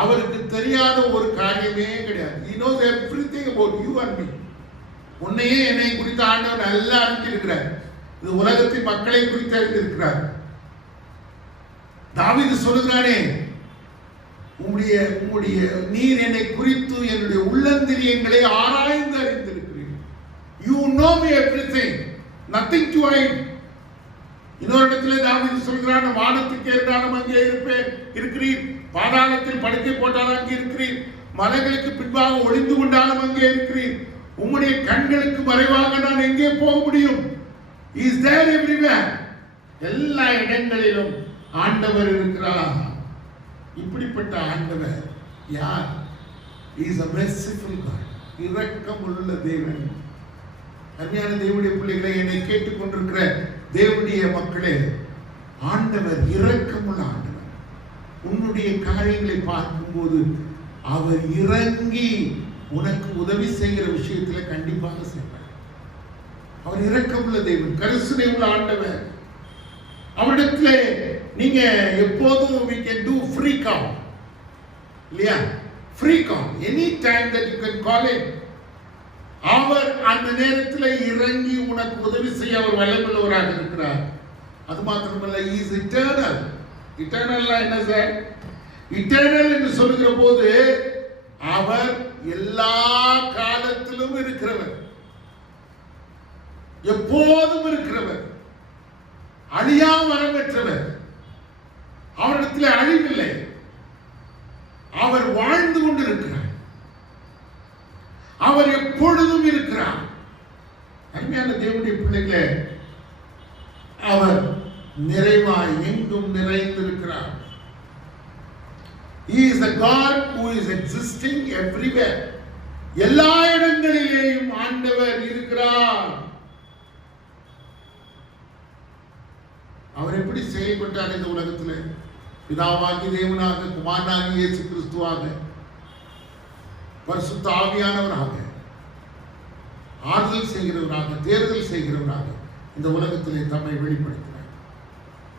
அவருக்கு தெரியாத ஒரு காரியமே கிடையாது. He knows everything about you and me. உன்னையே என்னை குறித்து ஆண்டவர் நல்லா அறிந்திருக்கிறார். இது உலகத்தின் மக்களை குறித்து அறிந்திருக்கிறார். தாவீது சொல்லுகிறானே, உம்முடைய நீர் என்னை குறித்து என்னுடைய உள்ளந்திரியங்களை ஆராய்ந்து அறிந்திருக்கிறீர். You know me everything, nothing to hide. இன்னொரு இடத்துல தாவீது சொல்கிறான், வானத்துக்கு ஏறினாலும் அங்கே இருக்கிறீர், பாதாளத்தில் படுக்கை போட்டாலும் அங்கே இருக்கிறீர், மலைகளுக்கு பின்பாக ஒளிந்து கொண்டாலும் அங்கே இருக்கிறீர், உம்முடைய கண்களுக்கு மறைவாக நான் எங்கே போக முடியும்? He is there everywhere. எல்லா இடங்களிலும் ஆண்டவர் இருக்கிறார். இப்படிப்பட்ட ஆண்டவர் யார்? He is a merciful God. இரக்கமுள்ள தேவன். அருமையான தேவனுடைய பிள்ளைகளை, என்னை கேட்டுக்கொண்டிருக்கிற தேவனுடைய மக்களே, ஆண்டவர் இரக்கமுள்ள ஆண்டவர். உன்னுடைய காரியங்களை பார்க்கும்போது அவர் இறங்கி உனக்கு உதவி செய்கிற விஷயத்தில் கண்டிப்பாக செய்வார். அவர் இரக்கமுள்ள தேவன், கருணை உள்ள ஆண்டவர். அவரிடத்திலே நீங்க எப்போதும் we can do free call, இல்லையா? free call any time that you can call him. அவர் அந்த நேரத்தில் இறங்கி உனக்கு உதவி செய்ய அவர் வல்லமையுள்ளவராக இருக்கிறார். அது மாத்திரமல்ல, he is eternal. eternal என்ன சார்? eternal என்று சொல்லுகிற போது அவர் எல்லா காலத்திலும் இருக்கிறவர், எப்போதும் இருக்கிறவர், அழியா வரம் பெற்றவர். அவரிடத்தில் அழிவில்லை. அவர் வாழ்ந்து கொண்டிருக்கிறார். அவர் எப்பொழுதும் இருக்கிறார். அருமையான தேவனுடைய பிள்ளைகளே, அவர் நிறைவாய் எங்கும் நிறைந்திருக்கிறார். He is a God who is existing everywhere. எல்லா இடங்களிலேயும் ஆண்டவர் இருக்கிறார். அவர் எப்படி செயல்பட்டார் இந்த உலகத்தில்? பிதாவாகி தேவனாக, குமாரனாகி இயேசு கிறிஸ்துவாக பரிசுத்த ஆவியானவராக, ஆறுதல் செய்கிறவராக, தேர்தல் செய்கிறவராக இந்த உலகத்திலே தம்மை வெளிப்படுத்தினார்.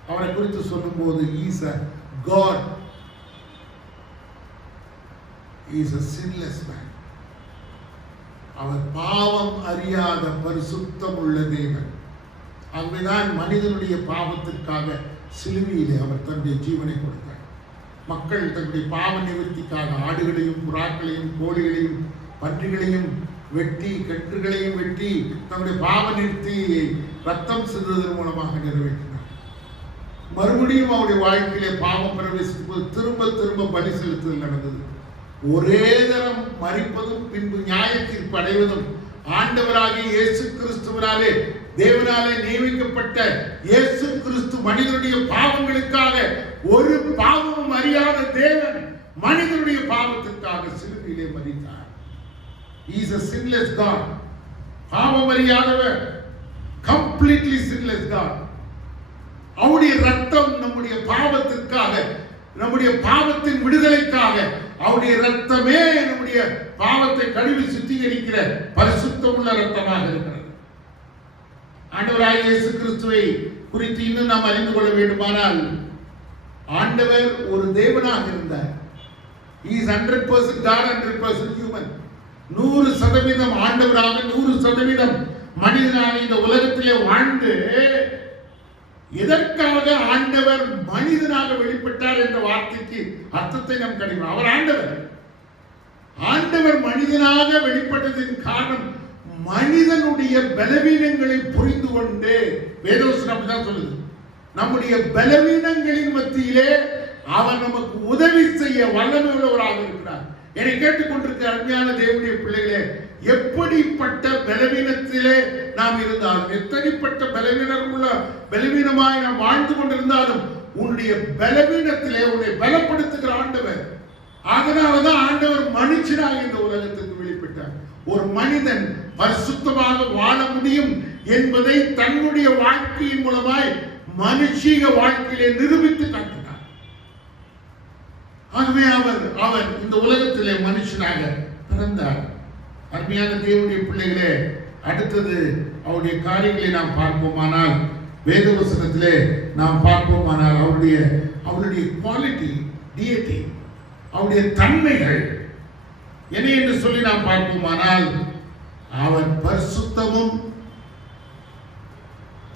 அவரை குறித்து சொல்லும்போது is a God, is a sinless man. அவர் பாவம் அறியாத பரிசுத்தம் உள்ள தேவன். ஆகவேதான் மனிதனுடைய பாவத்திற்காக சிலுவையிலே அவர் தன்னுடைய ஜீவனை கொடுத்தார். மக்கள் தன்னுடைய பாவ நிவர்த்திக்காக ஆடுகளையும் புறாக்களையும் கோழிகளையும் பன்றிகளையும் வெட்டி கன்றுகளையும் வெட்டி தன்னுடைய பாவ நிவர்த்தியை ரத்தம் சிந்துவதன் மூலமாக நிறைவேற்றினார். மறுபடியும் அவருடைய வாழ்க்கையிலே பாவம் பிரவேசிக்கும் போது திரும்ப திரும்ப பலி செலுத்துதல் நடந்தது. ஒரே தரம் மரிப்பதும் பின்பு நியாய தீர்ப்பு அடைவதும் ஆண்டவராகிய இயேசு கிறிஸ்துவினாலே தேவனாலே நியமிக்கப்பட்ட இயேசு கிறிஸ்து மனிதனுடைய பாவங்களுக்காக ஒரு பாவமும் அறியாத தேவன் மனிதனுடைய பாவத்திற்காக சிலுவையிலே மரித்தார். He is a sinless God. பாவம் அறியாதவர், completely sinless God. அவருடைய ரத்தம் நம்முடைய பாவத்திற்காக, நம்முடைய பாவத்தின் விடுதலைக்காக, அவருடைய ரத்தமே நம்முடைய பாவத்தை கழுவி சுத்திகரிக்கிற பரிசுத்தமுள்ள ரத்தமாக இருக்கிறது. ஆண்டவராகிய இயேசு கிறிஸ்துவை குறித்து இன்னும் நாம் அறிந்து கொள்ள வேண்டுமானால், ஆண்டவர் ஒரு தேவனாக இருந்தார். He is 100% God, 100% human. 100% ஆண்டவராக 100% மனிதனாக இந்த உலகத்திலே வாழ்ந்து எதற்காக ஆண்டவர் மனிதனாக வெளிப்பட்டார் என்ற வார்த்தைக்கு அர்த்தத்தை நாம் கணிக்கிறோம். அவர் ஆண்டவர் மனிதனாக வெளிப்பட்டதின் காரணம் மனிதனுடைய பலவீனங்களை புரிந்து கொண்டு, வேதவசனம் அப்படிதான் சொல்லுது, நம்முடைய பலவீனங்களின் மத்தியிலே அவர் நமக்கு உதவி செய்ய வல்லமை உள்ளவராக இருக்கிறார். என்னை கேட்டுக்கொண்டிருக்கிற அருமையான தேவனுடைய பிள்ளைகளே, எப்படிப்பட்ட பலவீனத்திலே நாம் இருந்தாலும், எத்தனைப்பட்ட பலவீனமாய் நாம் வாழ்ந்து கொண்டிருந்தாலும், உன்னுடைய பலவீனத்திலே உன்னை பலப்படுத்துகிற ஆண்டவர். அதனாலதான் ஆண்டவர் மனுஷனாக இந்த உலகத்துக்கு வெளிப்பட்டார். ஒரு மனிதன் பரிசுத்தமாக வாழ முடியும் என்பதை தன்னுடைய வாழ்க்கையின் மூலமாய் மனுஷீக வாழ்க்கையிலே நிரூபித்து காட்டினார். ஆகவே அவர் இந்த உலகத்திலே மனுஷனாக பிறந்தார். அருமையான தேவனுடைய பிள்ளைகளே, அடுத்தது அவருடைய காரியங்களை நாம் பார்ப்போமானால், வேதவசனத்திலே நாம் பார்ப்போமானால் அவருடைய குவாலிட்டி, டியட்டி, அவருடைய தன்மைகள் என்ன என்று சொல்லி நாம் பார்ப்போமானால், அவர் பரிசுத்தமும்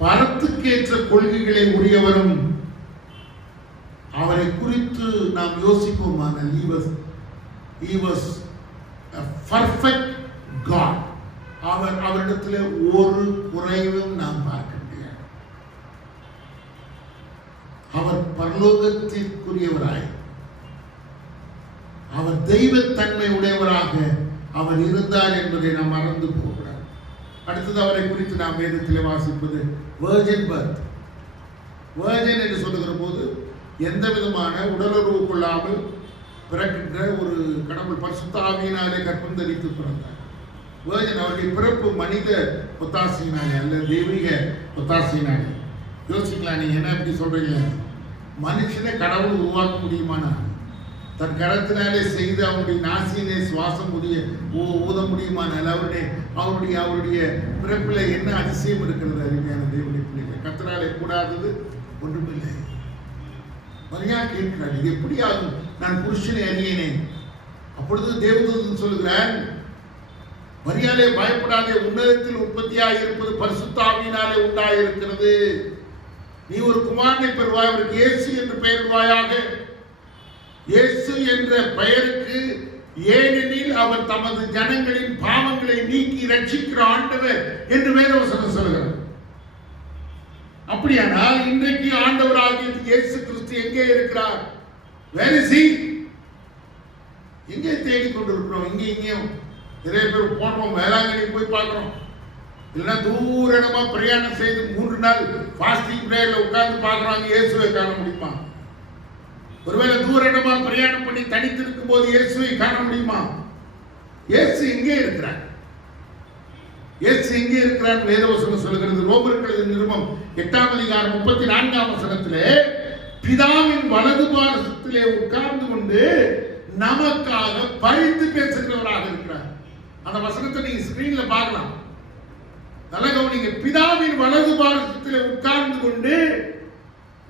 பரத்துக்கேற்ற கொள்கைகளை உரியவரும். அவரை குறித்து நாம் யோசிப்போமானால், he was a perfect God. அவரிடத்தில் ஒரு குறைவும் நாம் பார்க்க முடியாது. அவர் பரலோகத்திற்குரியவராய், அவர் தெய்வத்தன்மை உடையவராக அவர் இருந்தார் என்பதை நாம் மறந்து போகிறார். அடுத்தது அவரை குறித்து நாம் வேதத்திலே வாசிப்பது virgin birth. virgin என்று சொல்லுகிற போது எந்த விதமான உடலுறவு கொள்ளாமல் பிறக்கின்ற ஒரு கடவுள் பரிசுத்த ஆவியினாலே கற்பம் தரித்து பிறந்தார். virgin, அவருடைய பிறப்பு மனித ஒத்தாசையினாலே அல்ல, தெய்வீக ஒத்தாசையினாலே. யோசிக்கலாம், நீங்க என்ன இப்படி சொல்றீங்க? மனுஷனை கடவுள் உருவாக்க முடியுமானா? தன் கரத்தினாலே செய்து அவருடைய நாசியிலே சுவாசம் ஊத முடியுமானால் அவருடைய பிறப்பில் என்ன அதிசயம் இருக்கிறது? அருமையான தேவனுடைய பிள்ளைகள், கர்த்தராலே கூடாதது ஒன்றுமில்லை. மரியா கேட்கிறாள், இது எப்படி ஆகும்? நான் புருஷனை அறியேனே. அப்பொழுது தேவதூதன் சொல்லுகிறார், மரியாதை பயப்படாதே, உன்னதத்தில் உற்பத்தியாக இருப்பது பரிசுத்த ஆவியினாலே உண்டாயிருக்கிறது. நீ ஒரு குமாரனை பெறுவாய், அவருக்கு இயேசு என்று பெயரிடுவாயாக. இயேசு என்ற பெயருக்கு, ஏனெனில் அவர் தமது ஜனங்களின் பாவங்களை நீக்கி ரட்சிக்கிற ஆண்டவர் என்று வேதவசனம் சொல்கிறார். அப்படியானால் இன்றைக்கு ஆண்டவராகிய இயேசு கிறிஸ்து எங்கே இருக்கிறார்? Where is he? எங்கே தேடிக்கொண்டிருக்கிறோம்? இங்கேயும் நிறைய பேர் போனோம், வேளாங்கண்ணி போய் பார்க்கிறோம், இல்லைன்னா தூர இடமா பிரயாணம் செய்து 3 நாள் ஃபாஸ்டிங் பிரேயர்ல உட்கார்ந்து பார்க்கறாங்க, இயேசுவை காண முடியுமா? ஒருவேளை தூர இடமா பிரயாணம் பண்ணி தனித்திருக்கும் போது இயேசுவை காண முடியுமா? இயேசு எங்கே இருக்கிறார்? இயேசு எங்கே இருக்கிறார்? வேதவசனம் சொல்கிறது. ரோமர்கள் நிருபம் 8ஆம் அதிகாரம் 34ஆம் வசனத்திலே, பிதாவின் வலது பாரசத்திலே உட்கார்ந்து கொண்டு நமக்காக பரிந்து பேசுகிறவராக இருக்கிறார். அந்த வசனத்தை நீங்க ஸ்கிரீன்ல பார்க்கலாம். நல்ல கவனிங்க. பிதாவின் வலது பாரசத்தில் உட்கார்ந்து கொண்டு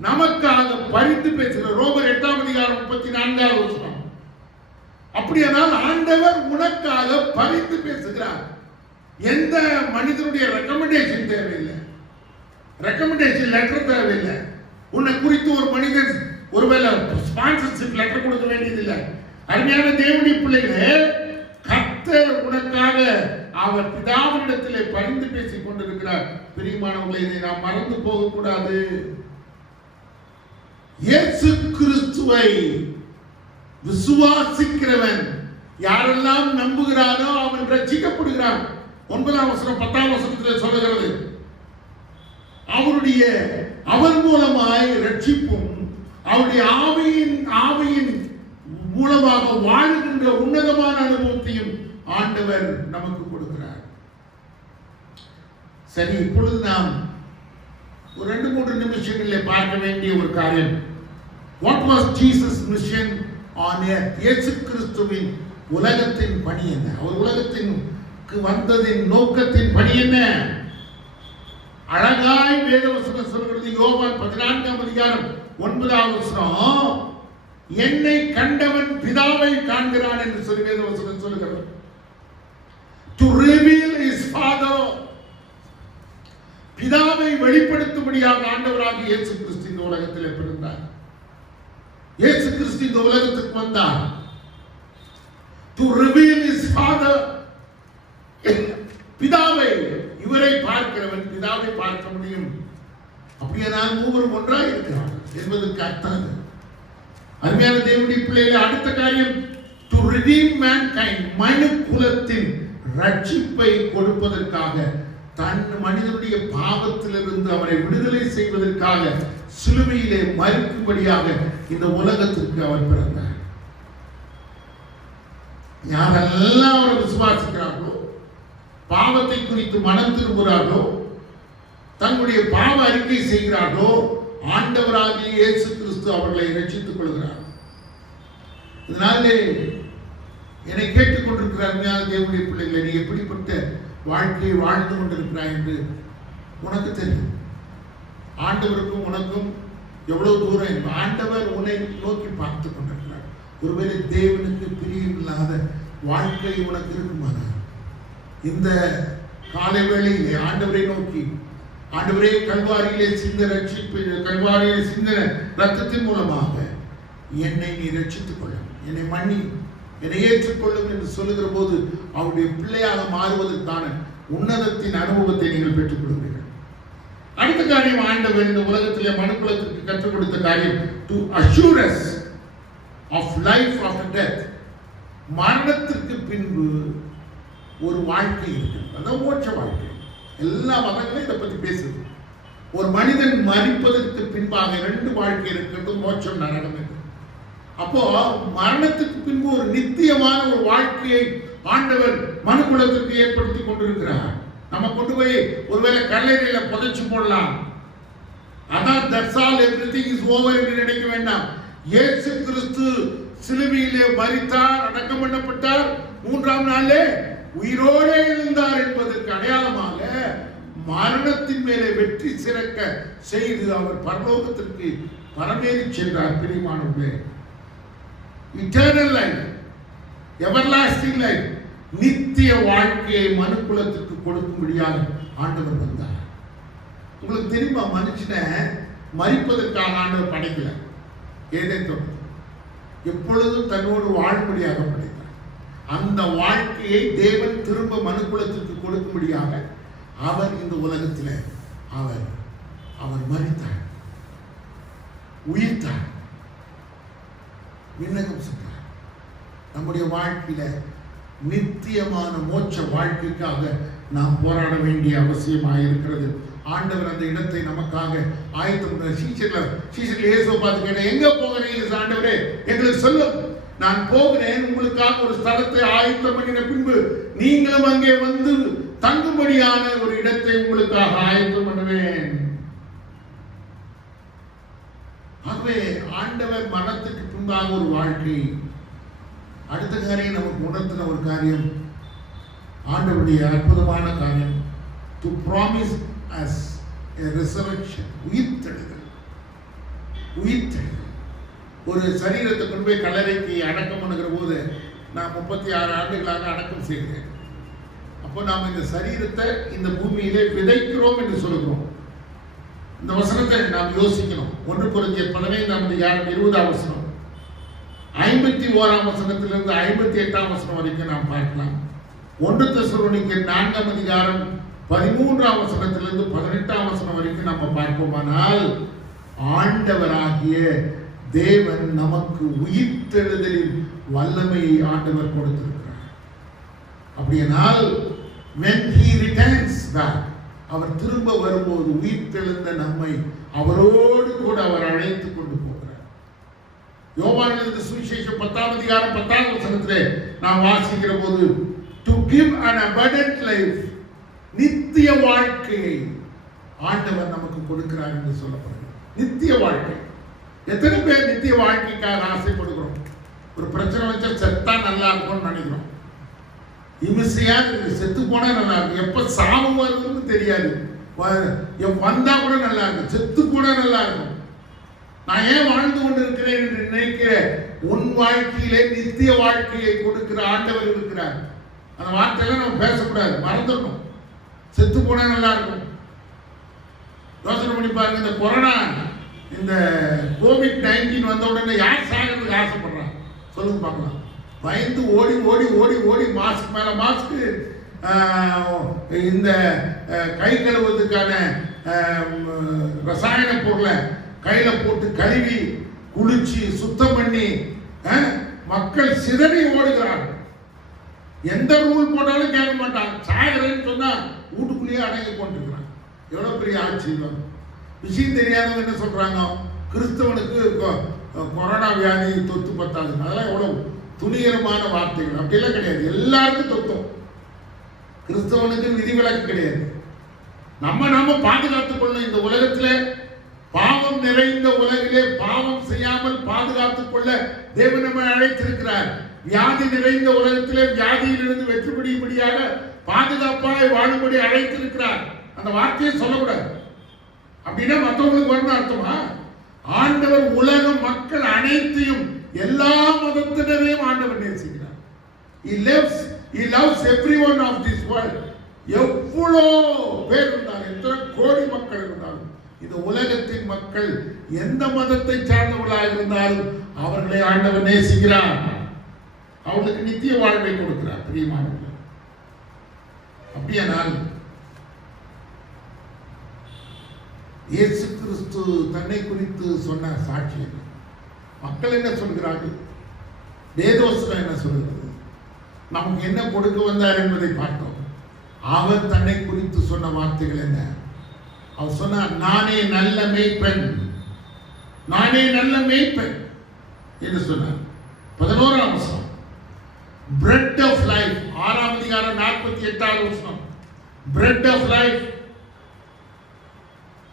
நமக்காக பரிந்து பேசுகிற ரோமர் 8:34 வசனம். அப்படியானால் ஆண்டவர் உனக்காக பரிந்து பேசுகிறார். எந்த மனிதனுடைய ரெக்கமெண்டேஷன் தேவையில்லை, ரெக்கமெண்டேஷன் லெட்டர் தேவையில்லை. உன்னை குறித்து ஒரு மனிதன் ஒருவேளை ஸ்பான்சர்ஷிப் லெட்டர் கொடுக்க வேண்டியதில்லை. அருமையான தேவனுடைய பிள்ளைகளே, கர்த்தர் உனக்காக அவர் பிதாவினிடத்திலே பரிந்து பேசிக் கொண்டிருக்கிறார். பிரியமானவர்களே, இதை நாம் மறந்து போகக்கூடாது. இயேசு கிறிஸ்துவை விசுவாசிக்கிறவன் யாரெல்லாம் நம்புகிறானோ அவன் ரட்சிக்கப்படுகிறான். 9ஆம் வசனம் 10ஆம் வசனத்தில் சொல்லுகிறது. அவர் மூலமாய் ரட்சிப்பும் அவருடைய ஆவியின் மூலமாக வாழ்கின்ற உன்னதமான அனுபவத்தையும் ஆண்டவர் நமக்கு கொடுக்கிறார். சரி, இப்பொழுது நாம் ஒரு 2-3 நிமிஷங்களில் பார்க்க வேண்டிய ஒரு காரியம். What was Jesus' mission on earth? இயேசு கிறிஸ்துவின் உலகத்தின் பணி என்ன? அவர் உலகத்திற்கு வந்ததின் நோக்கத்தின் பணி என்ன? அழகாய் வேதவசனம் சொல்கிறது. யோவான் 14:9 வசனம், என்னை கண்டவன் பிதாவை காண்கிறான் என்று சொல்லி வேதவசனம் சொல்கிறது. To reveal his father, பிதாவை வெளிப்படுத்தும்படியாக ஆண்டவராக இயேசு கிறிஸ்து இந்த உலகத்தில் பிறந்தார். இயேசு கிறிஸ்து இந்த உலகத்துக்கு வந்தார். To reveal his father, பிதாவை, இவரை பார்க்கிறவன் பிதாவை பார்க்க முடியும். அப்படியே நான் மூவரும் ஒன்றாக இருக்கிறார் என்பதற்கு அர்த்தம். அருமையான தேவனுடைய பிள்ளைகளை, அடுத்த காரியம் to redeem mankind, மனு குலத்தின் ரட்சிப்பை கொடுப்பதற்காக, தன் மனிதனுடைய பாவத்திலிருந்து அவரை விடுதலை செய்வதற்காக சிலுவையிலே மரிக்கும்படியாக இந்த உலகத்திற்கு அவர் பிறந்தார். யாரெல்லாம் அவரை விசுவாசிக்கிறார்களோ, பாவத்தை குறித்து மனம் திரும்புகிறார்களோ, தங்களுடைய பாவ அறிக்கை செய்கிறார்களோ, ஆண்டவராகிய இயேசு கிறிஸ்து அவர்களை ரட்சித்துக் கொள்கிறார். இதனாலே என்னை கேட்டுக்கொண்டிருக்கிற அருமையான தேவனுடைய பிள்ளைகளை, நீ எப்படிப்பட்ட வாழ்க்கையை வாழ்ந்து கொண்டிருக்கிறாய் என்று உனக்கு தெரியும். ஆண்டவருக்கும் உனக்கும் எவ்வளவு தூரம் ஆண்டவர் உன்னை நோக்கி பார்த்து கொண்டிருக்கிறார். ஒருவேளை தேவனுக்கு பிரியமில்லாத வாழ்க்கை உனக்கு இருக்குமானால் இந்த காலை வேளையிலே ஆண்டவரை நோக்கி, ஆண்டவரே, கல்வாரியிலே சிந்த ரட்சிப்பு, கல்வாரியிலே சிந்த ரத்தத்தின் மூலமாக என்னை நீ ரட்சித்துக் கொள்ள, என்னை மன்னி, என்னை ஏற்றுக்கொள்ளும் என்று சொல்லுகிற போது அவருடைய பிள்ளையாக மாறுவதற்கான உன்னதத்தின் அனுபவத்தை நீங்கள் பெற்றுக் கொள்வீர்கள். அடுத்த காரியம், ஆண்டவர் இந்த உலகத்திலே மனுக்குலத்திற்கு கற்றுக் கொடுத்த காரியம், to assure us of life after death. மரணத்திற்கு பின்பு ஒரு வாழ்க்கை இருக்கு, அதான் மோட்ச வாழ்க்கை. எல்லா மதங்களும் இதை பத்தி பேசுது. ஒரு மனிதன் மரிப்பதற்கு பின்பாக 2 வாழ்க்கை இருக்கிறது, மோட்சம், நரகம். அப்போ மரணத்துக்கு பின்பு ஒரு நித்தியமான ஒரு வாழ்க்கையை ஆண்டவர் மனுக்குலத்திற்கு ஏற்படுத்தி கொண்டிருக்கிறார். நம்ம கொண்டு போய் ஒருவேளை கல்லறையில புதைச்சு போடலாம், அதான் that's all, everything is over என்று நினைக்க வேண்டாம். இயேசு கிறிஸ்து சிலுவையிலே மரித்தார், அடக்கம் பண்ணப்பட்டார், 3ஆம் நாளே உயிரோடு எழுந்தார் என்பதற்கு அடையாளமாக மரணத்தின் மேலே வெற்றி சிறக்க செய்து அவர் பரலோகத்திற்கு பரமேறி சென்றார். பிரியமானவர்களே, இட்டர்னல் லைஃப், எவர்லாஸ்டிங் லைஃப், நித்திய வாழ்க்கையை மனுக்குலத்திற்கு கொடுக்கும்படியாக ஆண்டவர் வந்தார். உங்களுக்கு தெரியுமா, மனுஷனை மரிப்பதற்காக ஆண்டவர் படைக்கல, ஏதேனும் எப்பொழுதும் தன்னோடு வாழும்படியாக படைத்தார். அந்த வாழ்க்கையை தேவன் திரும்ப மனுக்குலத்திற்கு கொடுக்கும்படியாக அவர் இந்த உலகத்தில் அவர் மரித்தார், உயிர்த்தார், விண்ணகம் சென்றார். நம்முடைய வாழ்க்கையில நித்தியமான மோட்ச வாழ்க்கைக்காக நாம் போராட வேண்டிய அவசியமாக இருக்கிறது. ஆண்டவர் அந்த இடத்தை நமக்காக ஆயத்தம். சீஷர்கள் இயேசுவை பார்த்து கேட்டேன், எங்க போகிறீங்க ஆண்டவரே, எங்களுக்கு சொல்லும், நான் போகிறேன், உங்களுக்காக ஒரு ஸ்தலத்தை ஆயத்தம் பண்ணின பின்பு நீங்களும் அங்கே வந்து தங்கும்படியான ஒரு இடத்தை உங்களுக்காக ஆயத்தம் பண்ணுவேன். ஆகவே ஆண்டவர் மரணத்துக்கு பின்பாக ஒரு வாழ்க்கை, அடுத்த காரியம் நமக்கு உணர்த்தின ஒரு காரியம், ஆண்டவருடைய அற்புதமான காரியம், to promise as a reservation, உயிர்த்தெழுதல். உயிர்த்தெழுதல். ஒரு சரீரத்தை கொண்டு போய் கல்லறைக்கு அடக்கம் பண்ணுகிற போது, நான் 36 ஆண்டுகளாக அடக்கம் செய்கிறேன். அப்போ நாம் இந்த சரீரத்தை இந்த பூமியிலே விதைக்கிறோம் என்று சொல்லுகிறோம். இந்த வசனத்தை நாம் யோசிக்கணும். 1 கொரிந்தியர் 15:20 வசனம், 51 வசனத்திலிருந்து 58 வசனம் வரைக்கும் நாம் பார்க்கலாம். 1 தெசலோனிக்கர் 4 வசனத்திலிருந்து 18 வசனம் வரைக்கும் நம்ம பார்ப்போமானால், ஆண்டவராகிய தேவன் நமக்கு உயிர்த்தெழுதலின் வல்லமையை ஆண்டவர் கொடுத்திருக்கிறார். அப்படியானால் when he returns back, அவர் திரும்ப வரும்போது உயிர்த்தெழுந்த நம்மை அவரோடு கூட அவர் அழைத்துக் கொண்டு போகிறார். யோவான் எழுதின சுவிசேஷம் 10 வசனத்திலே நாம் வாசிக்கிற போது, to give an abundant life, நித்திய வாழ்க்கையை ஆண்டவர் நமக்கு கொடுக்கிறார் என்று சொல்லப்படுகிறது. நித்திய வாழ்க்கை. எத்தனை பேர் நித்திய வாழ்க்கைக்காக ஆசைப்படுகிறோம்? ஒரு பிரச்சனை வச்சா செத்தா நல்லா இருக்கும்னு நினைக்கிறோம். இமிசையா செத்து போனா நல்லா இருக்கும். எப்ப சாவு வருதுன்னு தெரியாது. வந்தா கூட நல்லா இருக்கும், செத்து கூட நல்லா இருக்கும். நான் ஏன் வாழ்ந்து கொண்டு இருக்கிறேன் என்று நினைக்கிற உன் வாழ்க்கையிலே நித்திய வாழ்க்கையை கொடுக்கிற ஆண்டவர் இருக்கிறார். அந்த வார்த்தையெல்லாம் நம்ம பேசக்கூடாது, மறந்துடணும். செத்து போனா நல்லா இருக்கும். யோசனை பண்ணி பாருங்க, இந்த கொரோனா, இந்த COVID-19 வந்த உடனே யார் சாகிறதுக்கு ஆசைப்படுறாங்க சொல்லுங்க பார்க்கலாம். பயந்து ஓடி ஓடி ஓடி ஓடி மாஸ்க் மேல மாஸ்க், இந்த கை கழுவுவதற்கான ரசாயன பொருளை கையில போட்டு கழுவி குளிச்சு சுத்தம் பண்ணி மக்கள் சிதறி ஓடுகிறார்கள். எந்த ரூல் போட்டாலும் கேட்க மாட்டாங்க. சாகிறேன்னு சொன்னா வீட்டுக்குள்ளேயே அடங்கி கொண்டிருக்கிறாங்க. எவ்வளவு பெரிய ஆச்சரியம். விஷயம் தெரியாதவங்க என்ன சொல்றாங்க, கிறிஸ்தவனுக்கு கொரோனா வியாதி தொத்து பத்தாது. அதெல்லாம் எவ்வளவு துணிகரமான வார்த்தைகள். அப்படிலாம் கிடையாது, எல்லாருக்கும் தொத்தும். கிறிஸ்தவனுக்கு விதிவிலக்கு கிடையாது. நம்ம பாதுகாத்துக் கொள்ளணும். இந்த உலகத்திலே பாவம் நிறைந்த உலகிலே பாவம் செய்யாமல் பாதுகாத்துக் கொள்ள தேவன் நம்மை அழைத்திருக்கிறார். வியாதி நிறைந்த உலகத்திலே வியாதியிலிருந்து வெற்றி பெறும்படியாக பாதுகாப்பாய் வாழும்படி அழைத்திருக்கிறார். அந்த வார்த்தையை சொல்லக்கூடாது. அப்படின்னா மற்றவங்களுக்கு வரணும் அர்த்தமா? ஆண்டவர் உலக மக்கள் அனைத்தையும், எல்லா மதத்தினரையும் ஆண்டவர் நேசிக்கிறார். He loves everyone of this world. எவ்வளோ பேர் இருந்தாலும், எத்தனை கோடி மக்கள் இருந்தாலும், இந்த உலகத்தின் மக்கள் எந்த மதத்தை சார்ந்தவர்களாக இருந்தாலும் அவர்களை ஆண்டவர் நேசிக்கிறார். அவர்களுக்கு நித்திய வாழ்வை கொடுக்கிறார். பிரியமானவர்களே, அப்படியானால் இயேசு கிறிஸ்து தன்னை குறித்து சொன்ன சாட்சி என்ன? மக்கள் என்ன சொல்கிறார்கள்? வேதவசனம் என்ன சொல்கிறது? நமக்கு என்ன கொடுக்க வந்தார் என்பதை பார்த்தோம். அவர் தன்னை குறித்து சொன்ன வார்த்தைகள் என்ன? அவர் சொன்னார், நானே நல்ல மேய்ப்பன், நானே நல்ல மேய்ப்பன் என்று சொன்னார். 11ஆம் வசனம், பிரெட் ஆஃப் லைஃப், 6ஆம் அதிகாரம் 48ஆவது வசனம், பிரெட் ஆஃப் லைஃப்.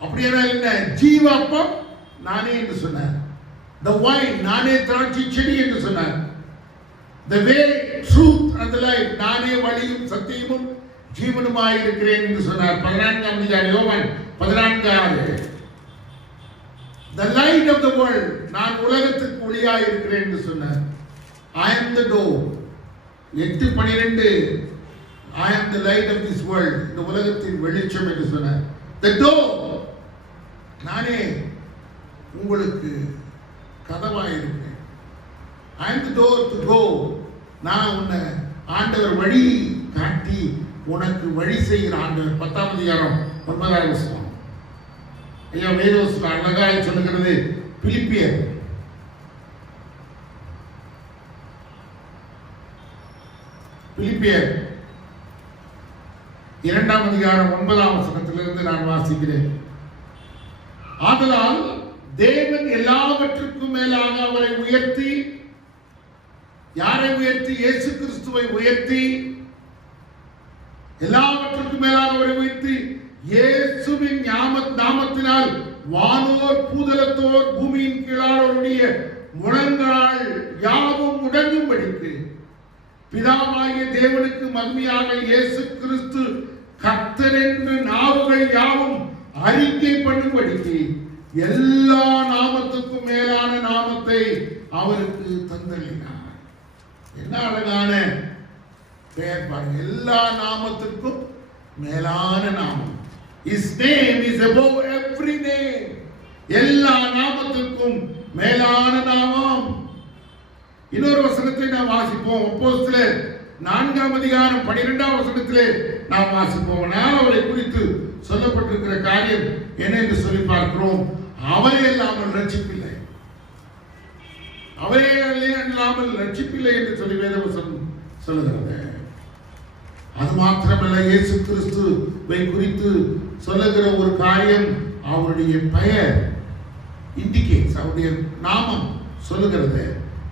அப்படியே என்ன? ஜீவாப்பம் நானே என்று சொன்னார். The wine, நானே திராட்சை செடி என்று சொன்னார். The way, truth and life, நானே வழியும் சத்தியமும் ஜீவனுமாய் இருக்கிறேன் என்று சொன்னார். 14ஆம் அதிகாரம் யோவான் 14:6. The light of the world, நான் உலகத்துக்கு ஒளியாய் இருக்கிறேன் என்று சொன்னார். I am the door, 8:12, I am the light of this world, இந்த உலகத்தின் வெளிச்சம் என்று சொன்னார். The door, நானே உங்களுக்கு கதவாய் இருக்கிறேன். I am the door to go, நான் உன்னை ஆண்டவர் வழி காட்டி உனக்கு வழி செய்கிற ஆண்டவர். 10ஆம் அதிகாரம் 9ஆவது வசனம். ஐயா, வேதவசனம் அழகாய் சொல்லுகிறது. பிலிப்பியர் பிலிப்பியர் 2ஆம் அதிகாரம் 9ஆம் வசனத்திலிருந்து நான் வாசிக்கிறேன். ஆதலால் தேவன் எல்லாவற்றுக்கும் மேலாக அவரை உயர்த்தி, யாரை உயர்த்தி? இயேசு கிறிஸ்துவை உயர்த்தி, எல்லாவற்றுக்கும் மேலாக அவரை உயர்த்தி, இயேசுவின் நாமத்தினால் வானோர் பூதலத்தோர் பூமியின் கீழாளருடைய முழங்கால் யாவும் முடங்கும்படிக்கு பிதாவாகிய தேவனுக்கு மகிமையாக இயேசு கிறிஸ்து கர்த்தர் என்று நாவுகள் யாவும் அறிக்கை பண்ணும்படிக்கு எல்லா நாமத்துக்கும் மேலான நாமத்தை அவருக்கு தந்தளினார். என்ன அழகான பெயர் பாருங்க. எல்லா நாமத்திற்கும் மேலான நாமம். His name is above every name. எல்லா நாமத்திற்கும் மேலான நாமம். இன்னொரு வசனத்தை நாம் வாசிப்போம். அப்போஸ்தலர் 4ஆம் அதிகாரம் 12ஆம் வசனத்திலே நாம் வாசிப்போம். நான் அவரை குறித்து சொல்லப்பட்டிருக்கிற காரியம் என்ன என்று சொல்லி பார்க்கிறோம். அவரே இல்லாமல் ரட்சிப்பில்லை, அவரே இல்லாமல் ரட்சிப்பில்லை என்று சொல்லி வேதவசனம் சொல்லுகிறது. அது மாத்திரமல்ல, இயேசு கிறிஸ்துவை குறித்து சொல்லுகிற ஒரு காரியம், அவருடைய பெயர் இண்டிகேட்ஸ், அவருடைய நாமம் சொல்லுகிறது,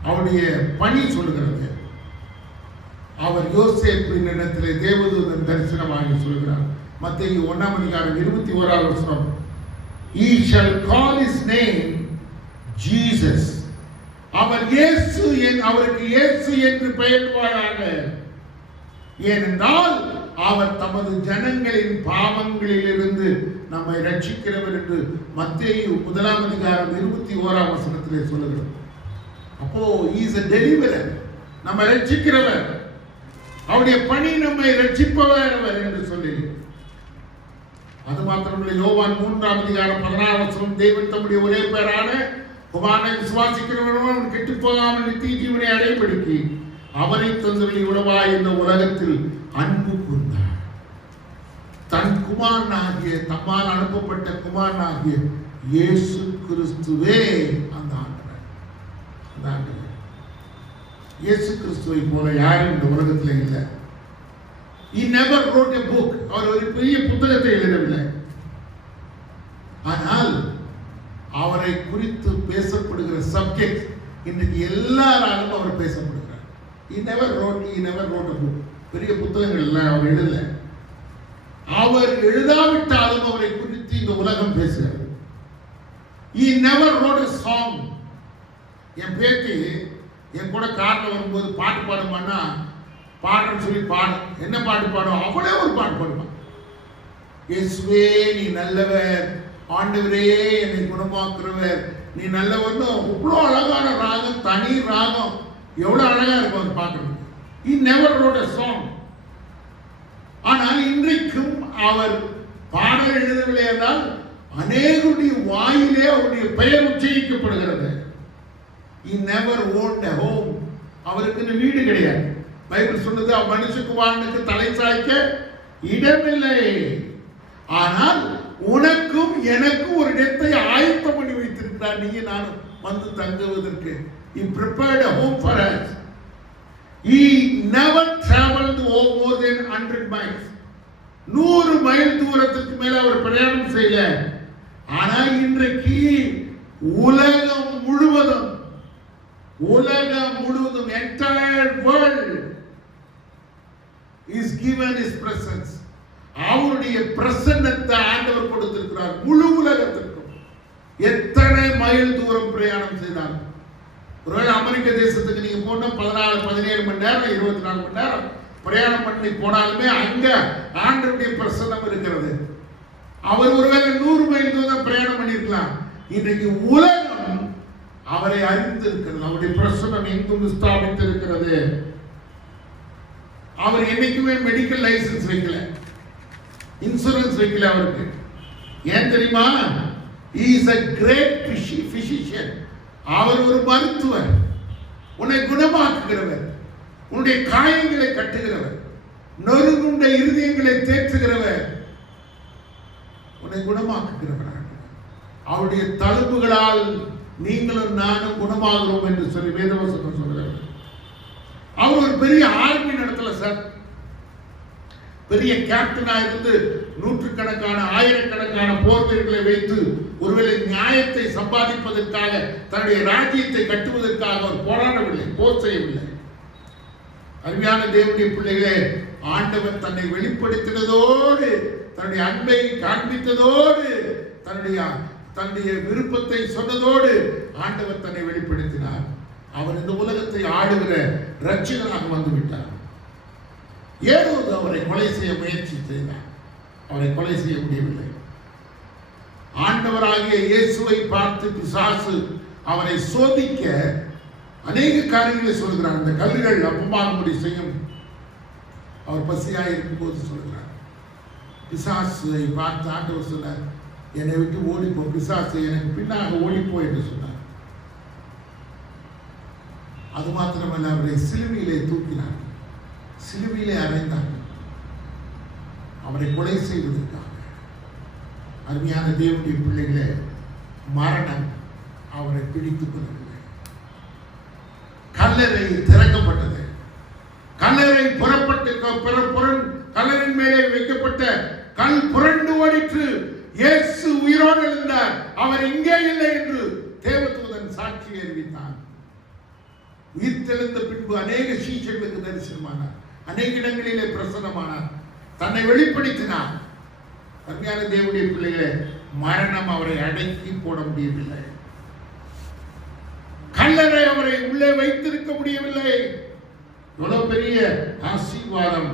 அவருடைய பணி சொல்லுகிறது. அவர் யோசேப்பின் இடத்திலே தேவதூதன் தரிசனமாகி சொல்கிறார். மத்தேயு 1ஆம் அதிகாரம் 21ஆம் வசனம், He shall call his name Jesus. அவர் இயேசு, அவருக்கு இயேசு என்று பெயர்வாயாக. ஏனென்றால் அவர் தமது ஜனங்களின் பாவங்களிலிருந்து நம்மை ரட்சிக்கிறவர் என்று மத்தேயு 1ஆம் அதிகாரம் 21ஆம் வசனத்திலே சொல்லுகிறார். அப்போ he is a deliverer, நம்மை ரட்சிக்கிறவர், அவருடைய பணி நம்மை ரட்சிப்பவர் என்று சொல்லி. அது மாத்திரமல்ல, யோவான் 3ஆம் அதிகாரம் 16ஆம் வசனம், தேவன் தம்முடைய ஒரே பேரான குமாரனை விசுவாசிக்கிறவன் கெட்டு போகாமல் நித்திய ஜீவனை அடைபடுத்தி அவரை தந்தருளி உணவாய் இந்த உலகத்தில் அன்பு கூர்ந்தார். தன் குமாரனாகிய, தம்மால் அனுப்பப்பட்ட குமாரனாகிய இயேசு கிறிஸ்துவே அந்த ஆண்டவர். அந்த ஆண்டவர் இயேசு கிறிஸ்துவை போல யாரும் இந்த உலகத்தில் இல்லை. He never wrote a book. அவர் ஒரு பெரிய புத்தகத்தை எழுதவில்லை. ஆனால் அவரை குறித்து பேசப்படுகிற சப்ஜெக்ட் இன்னைக்கு எல்லாராலும் அவர் பேசப்படுகிறார். He never wrote a book. பெரிய புத்தகங்கள் இல்லை, அவர் எழுதல. அவர் எழுதாவிட்டாலும் அவரை குறித்து இந்த உலகம் பேசுகிறது. He never wrote a song. என் பேத்தி என் கூட காரில் வரும்போது பாட்டு பாடுமான்னா, பாடுன்னு சொல்லி பாடும். என்ன பாட்டு பாடும்? அவளே ஒரு பாட்டு பாடுவான். இயேசுவே நீ நல்லவர், ஆண்டவரே என்னை குணமாக்குறவர், நீ நல்லவர்னு இவ்வளோ அழகான ராகம், தனி ராகம், எவ்வளோ அழகா இருக்கும் அது பார்க்கணும். He never wrote a song. ஆனால் இன்றைக்கும் அவர் பாடல் எழுதவில்லை என்றால் அநேகருடைய வாயிலே அவருடைய பெயர் உச்சரிக்கப்படுகிறது. He never owned a home. அவருக்கு வீடு கிடையாது. பைபிள் சொன்னது மனுஷகுமாரனுக்கு தலை சாய்க்க இடமில்லை. ஆனால் உனக்கும் எனக்கும் ஒரு இடத்தை ஆயத்தம் பண்ணி வைத்திருக்கிறார், நீங்க நானும் வந்து தங்குவதற்கு. He prepared a home for us. He never traveled more than 100 miles. 100 mile தூரத்துக்கு மேல அவர் பிரயாணம் செய்யல. ஆனால் இன்றைக்கு உலகம் முழுவதும் entire world is given his presence. அவருடைய பிரசன்னத்தை ஆண்டவர் கொடுத்திருக்கிறார் முழு உலகத்திற்கும். எத்தனை மைல் தூரம் பிரயாணம் செய்தார். ஒருவேளை அமெரிக்க தேசத்துக்கு நீங்க போனா 17 மணி நேரம் 24 மணி நேரம் பிரயாணம் பண்ணி போனாலுமே அங்க ஆண்டவருடைய பிரசன்னம் இருக்கிறது. அவர் ஒருவேளை 100 மைல் தூரம் பிரயாணம் பண்ணிருக்கலாம். இன்றைக்கு உலகம் அவரை அறிந்திருக்கிறது. அவருடைய பிரசன்னம் எங்கும் ஸ்தாபித்திருக்கிறது. அவர் என்னைக்குமே மெடிக்கல் லைசன்ஸ் வைக்கல, இன்சூரன்ஸ் வைக்கல அவருக்கு. ஏன் தெரியுமா? He is a great physician. அவர் ஒரு மருத்துவர், உன்னை குணமாக்குகிறவர், உன்னுடைய காயங்களை கட்டுகிறவர், நொறுங்குண்ட இருதயங்களை தேற்றுகிறவர், உன்னை குணமாக்குகிறவர். அவருடைய தழும்புகளால் நீங்களும் நானும் குணமாகிறோம் என்று சொல்லி வேதவசனம் சொல்கிறார். அவர் ஒரு பெரிய ஆர்மி நடத்தல சார். பெரிய கேப்டனா இருந்து நூற்றுக்கணக்கான ஆயிரக்கணக்கான போர் வீரர்களை வைத்து ஒருவேளை நியாயத்தை சம்பாதிப்பதற்காக, தன்னுடைய ராஜ்யத்தை கட்டுவதற்காக அவர் போராடவில்லை, போர் செய்யவில்லை. அருமையான தேவனுடைய பிள்ளைகளே, ஆண்டவர் தன்னை வெளிப்படுத்தினதோடு, தன்னுடைய அன்பை காண்பித்ததோடு, தன்னுடைய தன்னுடைய விருப்பத்தை சொன்னதோடு ஆண்டவர் தன்னை வெளிப்படுத்தினார். அவர் இந்த உலகத்தை ஆளுகிற இரட்சகராக வந்துவிட்டார். ஏரோது அவரை கொலை செய்ய முயற்சி செய்தார். அவரை கொலை செய்ய முடியவில்லை. ஆண்டவராகிய இயேசுவை பார்த்து பிசாசு அவரை சோதிக்க அநேக காரியங்களை சொல்கிறார். அந்த கல்லுகள் அப்பமாகும்படி செய்யும். அவர் பசியாக இருக்கும்போது சொல்கிறார். பிசாசை பார்த்து ஆண்டவர் சொன்னார், என்னை விட்டு ஓடிப்போ, பிசாசு எனக்கு பின்னாக ஓடிப்போ என்று சொன்னார். அது மாத்திரமல்ல, அவரை சிலுவையிலே தூக்கினார், சிலுவையிலே அறைந்தார், அவரை கொலை செய்வதற்காக. அருமையான தேவனுடைய பிள்ளைகளே, மரணம் அவரை பிடித்துக் கொள்ளவில்லை. கல்லறை திறக்கப்பட்டது. கல்லறை புறப்பட்டு கல்லறின் மேலே வைக்கப்பட்ட கல் புரண்டு ஓடிற்று. இயேசு உயிரோடு இருந்தார், அவர் இங்கே இல்லை என்று தேவதூதன் சாட்சி அறிவித்தான். உயிர்த்தெழுந்த பின்பு அநேக சீஷர்களுக்கு தரிசனமானார், அநேக இடங்களிலே பிரசன்னமானார், தன்னை வெளிப்படுத்தினார். அருமையான தேவனுடைய பிள்ளைகளே, மரணம் அவரை அடக்கி போட முடியவில்லை. கல்லறை அவரை உள்ளே வைத்திருக்க முடியவில்லை. எவ்வளவு பெரிய ஆசீர்வாதம்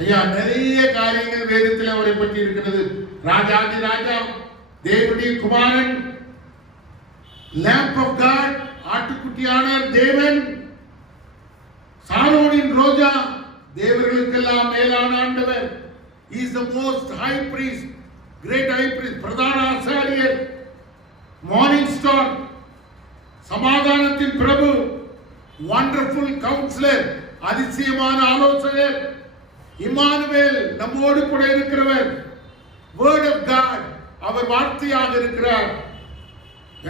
ஐயா! நிறைய காரியங்கள் வேதத்தில் அவரை பற்றி இருக்கிறது. ராஜாதி ராஜா, தேவனுடைய குமாரன், லேம்ப் ஆஃப் காட், ஆட்டுக்குட்டியானவர் தேவன், சாரோனின் ரோஜா, தேவர்களுக்கெல்லாம் மேலான ஆண்டவர். He is the most high priest, great high priest, பிரதான ஆசாரியர், மார்னிங் ஸ்டார், சமாதானத்தின் பிரபு, வண்டர்ஃபுல் கவுன்சிலர், அதிசயமான ஆலோசகர், இம்மானுவேல், நம்மோடு கூட இருக்கிறவர், வேர்ட் ஆஃப் காட், அவர் வார்த்தையாக இருக்கிறார்,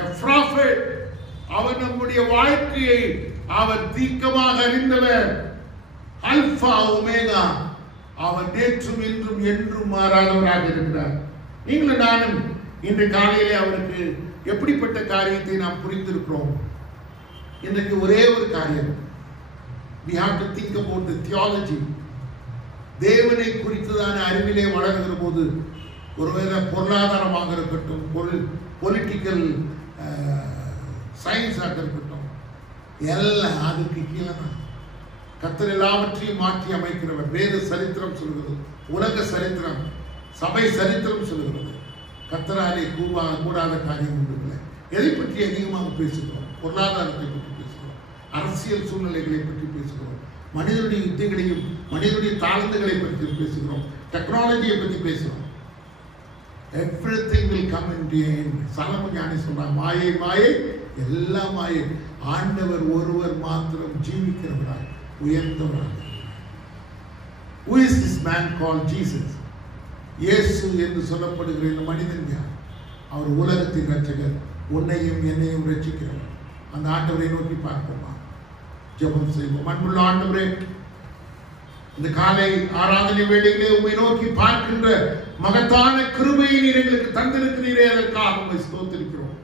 a prophet, அவர் நம்முடைய வாழ்க்கையை அவர் தீர்க்கமாக அறிந்தவர், அல்பா ஒமேகா, அவர் நேற்றும் இன்றும் என்றும் மாறாதவராக இருக்கிறார். நீங்களும் நானும் இன்று காலையிலே அவருக்கு எப்படிப்பட்ட காரியத்தை நாம் புரிந்திருக்கிறோம்? இன்றைக்கு ஒரே ஒரு காரியம், we have to think about the theology. தேவனை குறித்ததான அறிவிலே வளர்கிற போது, ஒருவேளை பொருளாதாரமாக இருக்கட்டும், பொலிட்டிக்கல் சயின்ஸாக இருக்கட்டும், எல்லாம் அதுக்கு கீழே தான். கர்த்தர் எல்லாவற்றையும் மாற்றி அமைக்கிறவர். வேத சரித்திரம் சொல்கிறது, உலக சரித்திரம், சபை சரித்திரம் சொல்கிறது. கர்த்தராலே கூடாத காரியம் ஒன்றுமில்லை. எதை பற்றி அதிகமாக பேசுகிறோம்? பொருளாதாரத்தை பற்றி பேசுகிறோம், அரசியல் சூழ்நிலைகளை பற்றி பேசுகிறோம், மனிதனுடைய யுத்திகளையும் மனிதனுடைய தாழ்ந்துகளை பற்றி பேசுகிறோம், டெக்னாலஜியை பற்றி பேசுகிறோம். Everything will come into end. Solomon ஞானி சொல்றார், மாயை மாயை, எல்லாம் மாயை, ஆண்டவர் ஒருவர் மாத்திரம் ஜீவிக்கிறவராய் உயர்ந்தவராக. Who is this man called Jesus? இயேசு என்று சொல்லப்படுகிற இந்த மனிதன் யார்? அவர் உலகத்தின் இரட்சகர், உன்னையும் என்னையும் ரட்சிக்கிறவர். அந்த ஆண்டவரை நோக்கி பார்ப்போமா? ஜெபம் செய்வோம். அன்புள்ள ஆண்டவரே, இந்த காலை ஆராதனை வேளையிலே உம்மை நோக்கி பார்க்கின்ற மகத்தான கிருபையை நீர் எங்களுக்கு தந்திருக்கிறீரே, அதற்காக உம்மை ஸ்தோத்திரிக்கிறோம்.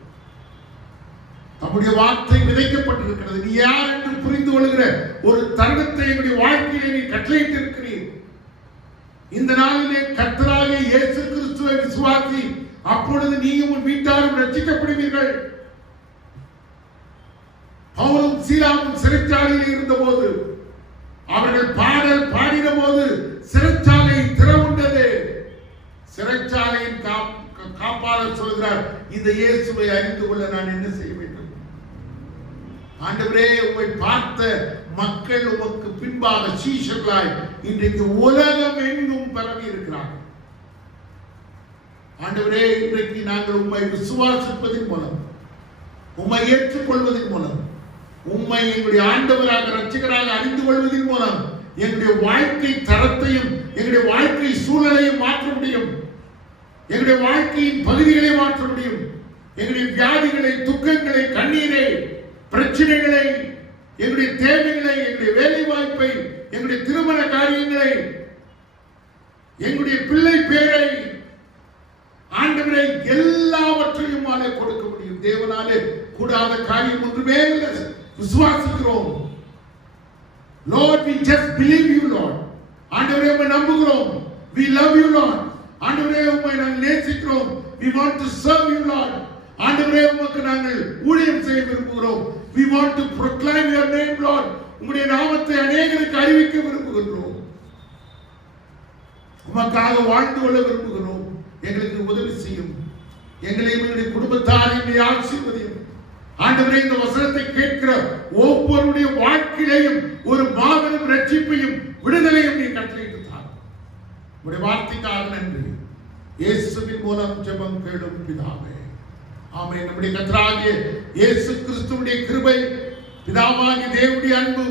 நம்முடைய வார்த்தை விதைக்கப்பட்டிருக்கிறது. நீ யார் என்று புரிந்து கொள்கிற ஒரு தருணத்தை எங்களுடைய வாழ்க்கையிலே நீ கட்டளையிட்டு இருக்கிறீர். இந்த நாளிலே கர்த்தராகிய இயேசு கிறிஸ்துவை விசுவாசி, அப்பொழுது நீயும் உன் வீட்டாரும் ரட்சிக்கப்படுவீர்கள். பவுலும் சீலாவும் சிறைச்சாலையில் இருந்தபோது, அவர்கள் பாடல் பாடின போது சிறைச்சாலை திறவுண்டது. சிறைச்சாலையின் காப்பாளர் சொல்கிறார், இந்த இயேசுவை அறிந்து கொள்ள நான் என்ன செய்ய வேண்டும்? ஆண்டவரே, உம்மை பார்த்த மக்கள் உமக்கு பின்பாக சீஷர்களாய் இன்றைக்கு உலகம் எங்கும் பரவி இருக்கிறார்கள். ஆண்டவரே, இன்றைக்கு நாங்கள் உம்மை விசுவாசிப்பதன் மூலம், உம்மை ஏற்றுக்கொள்வதன் மூலம், உம்மை எங்களுடைய ஆண்டவராக இரட்சகராக அறிந்து கொள்வதன் மூலம் எங்களுடைய வாழ்க்கை தரத்தையும் எங்களுடைய வாழ்க்கை சூழலையும் மாற்ற முடியும். எங்களுடைய வாழ்க்கையின் பகுதிகளை மாற்ற முடியும். எங்களுடைய வியாதிகளை, துக்கங்களை, கண்ணீரை, பிரச்சனைகளை, எங்களுடைய தேவைகளை, எங்களுடைய வேலை வாய்ப்பை, எங்களுடைய திருமண காரியங்களை, எங்களுடைய பிள்ளை பேரை, ஆண்டவரை எல்லாவற்றையும் கொடுக்க முடியும். தேவனாலே கூடாத காரியம் ஒன்றுமே இல்லை. விசுவாசிக்கிறோம். Lord, we just believe you, Lord. ஆண்டவரே, உம்மை நம்புகிறோம். We love you, Lord. ஆண்டவரே உம்மை நாங்கள் நேசிக்கிறோம். we want to serve you Lord. ஆண்டவரே உமக்கு நாங்கள் ஊழியம் செய்ய விரும்புகிறோம். we want to proclaim your name Lord. உம்முடைய நாமத்தை அநேகருக்கு அறிவிக்க விரும்புகிறோம். உமக்காக வாழ்ந்து கொள்ள விரும்புகிறோம். எங்களுக்கு உதவி செய்யும். எங்களையும் எங்களுடைய குடும்பத்தாரையும் ஆசீர்வதியும். ஆண்டவரே இந்த வசனத்தை கேட்கிற ஒவ்வொருடைய வாழ்க்கையிலையும் ஒரு மாபெரும் ரட்சிப்பையும் விடுதலையும் நீ கட்டளையிட்டு தார். உம்முடைய வார்த்தைக்காக நன்றி. இயேசுவின் மூலம் ஜெபம் கேளும் பிதாவே, ஆமென். நம்முடைய கர்த்தராகிய இயேசு கிறிஸ்துவுடைய கிருபை, பிதாவாகிய தேவனுடைய அன்பு,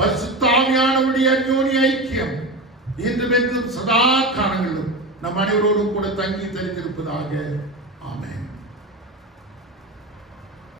பரிசுத்த ஆவியானவருடைய அந்யோன்ய ஐக்கியம் இன்றும் என்றும் சதா காலங்களிலும் நம் அனைவரோடும் கூட தங்கி தெரிந்திருப்பதாக. ஆமென்.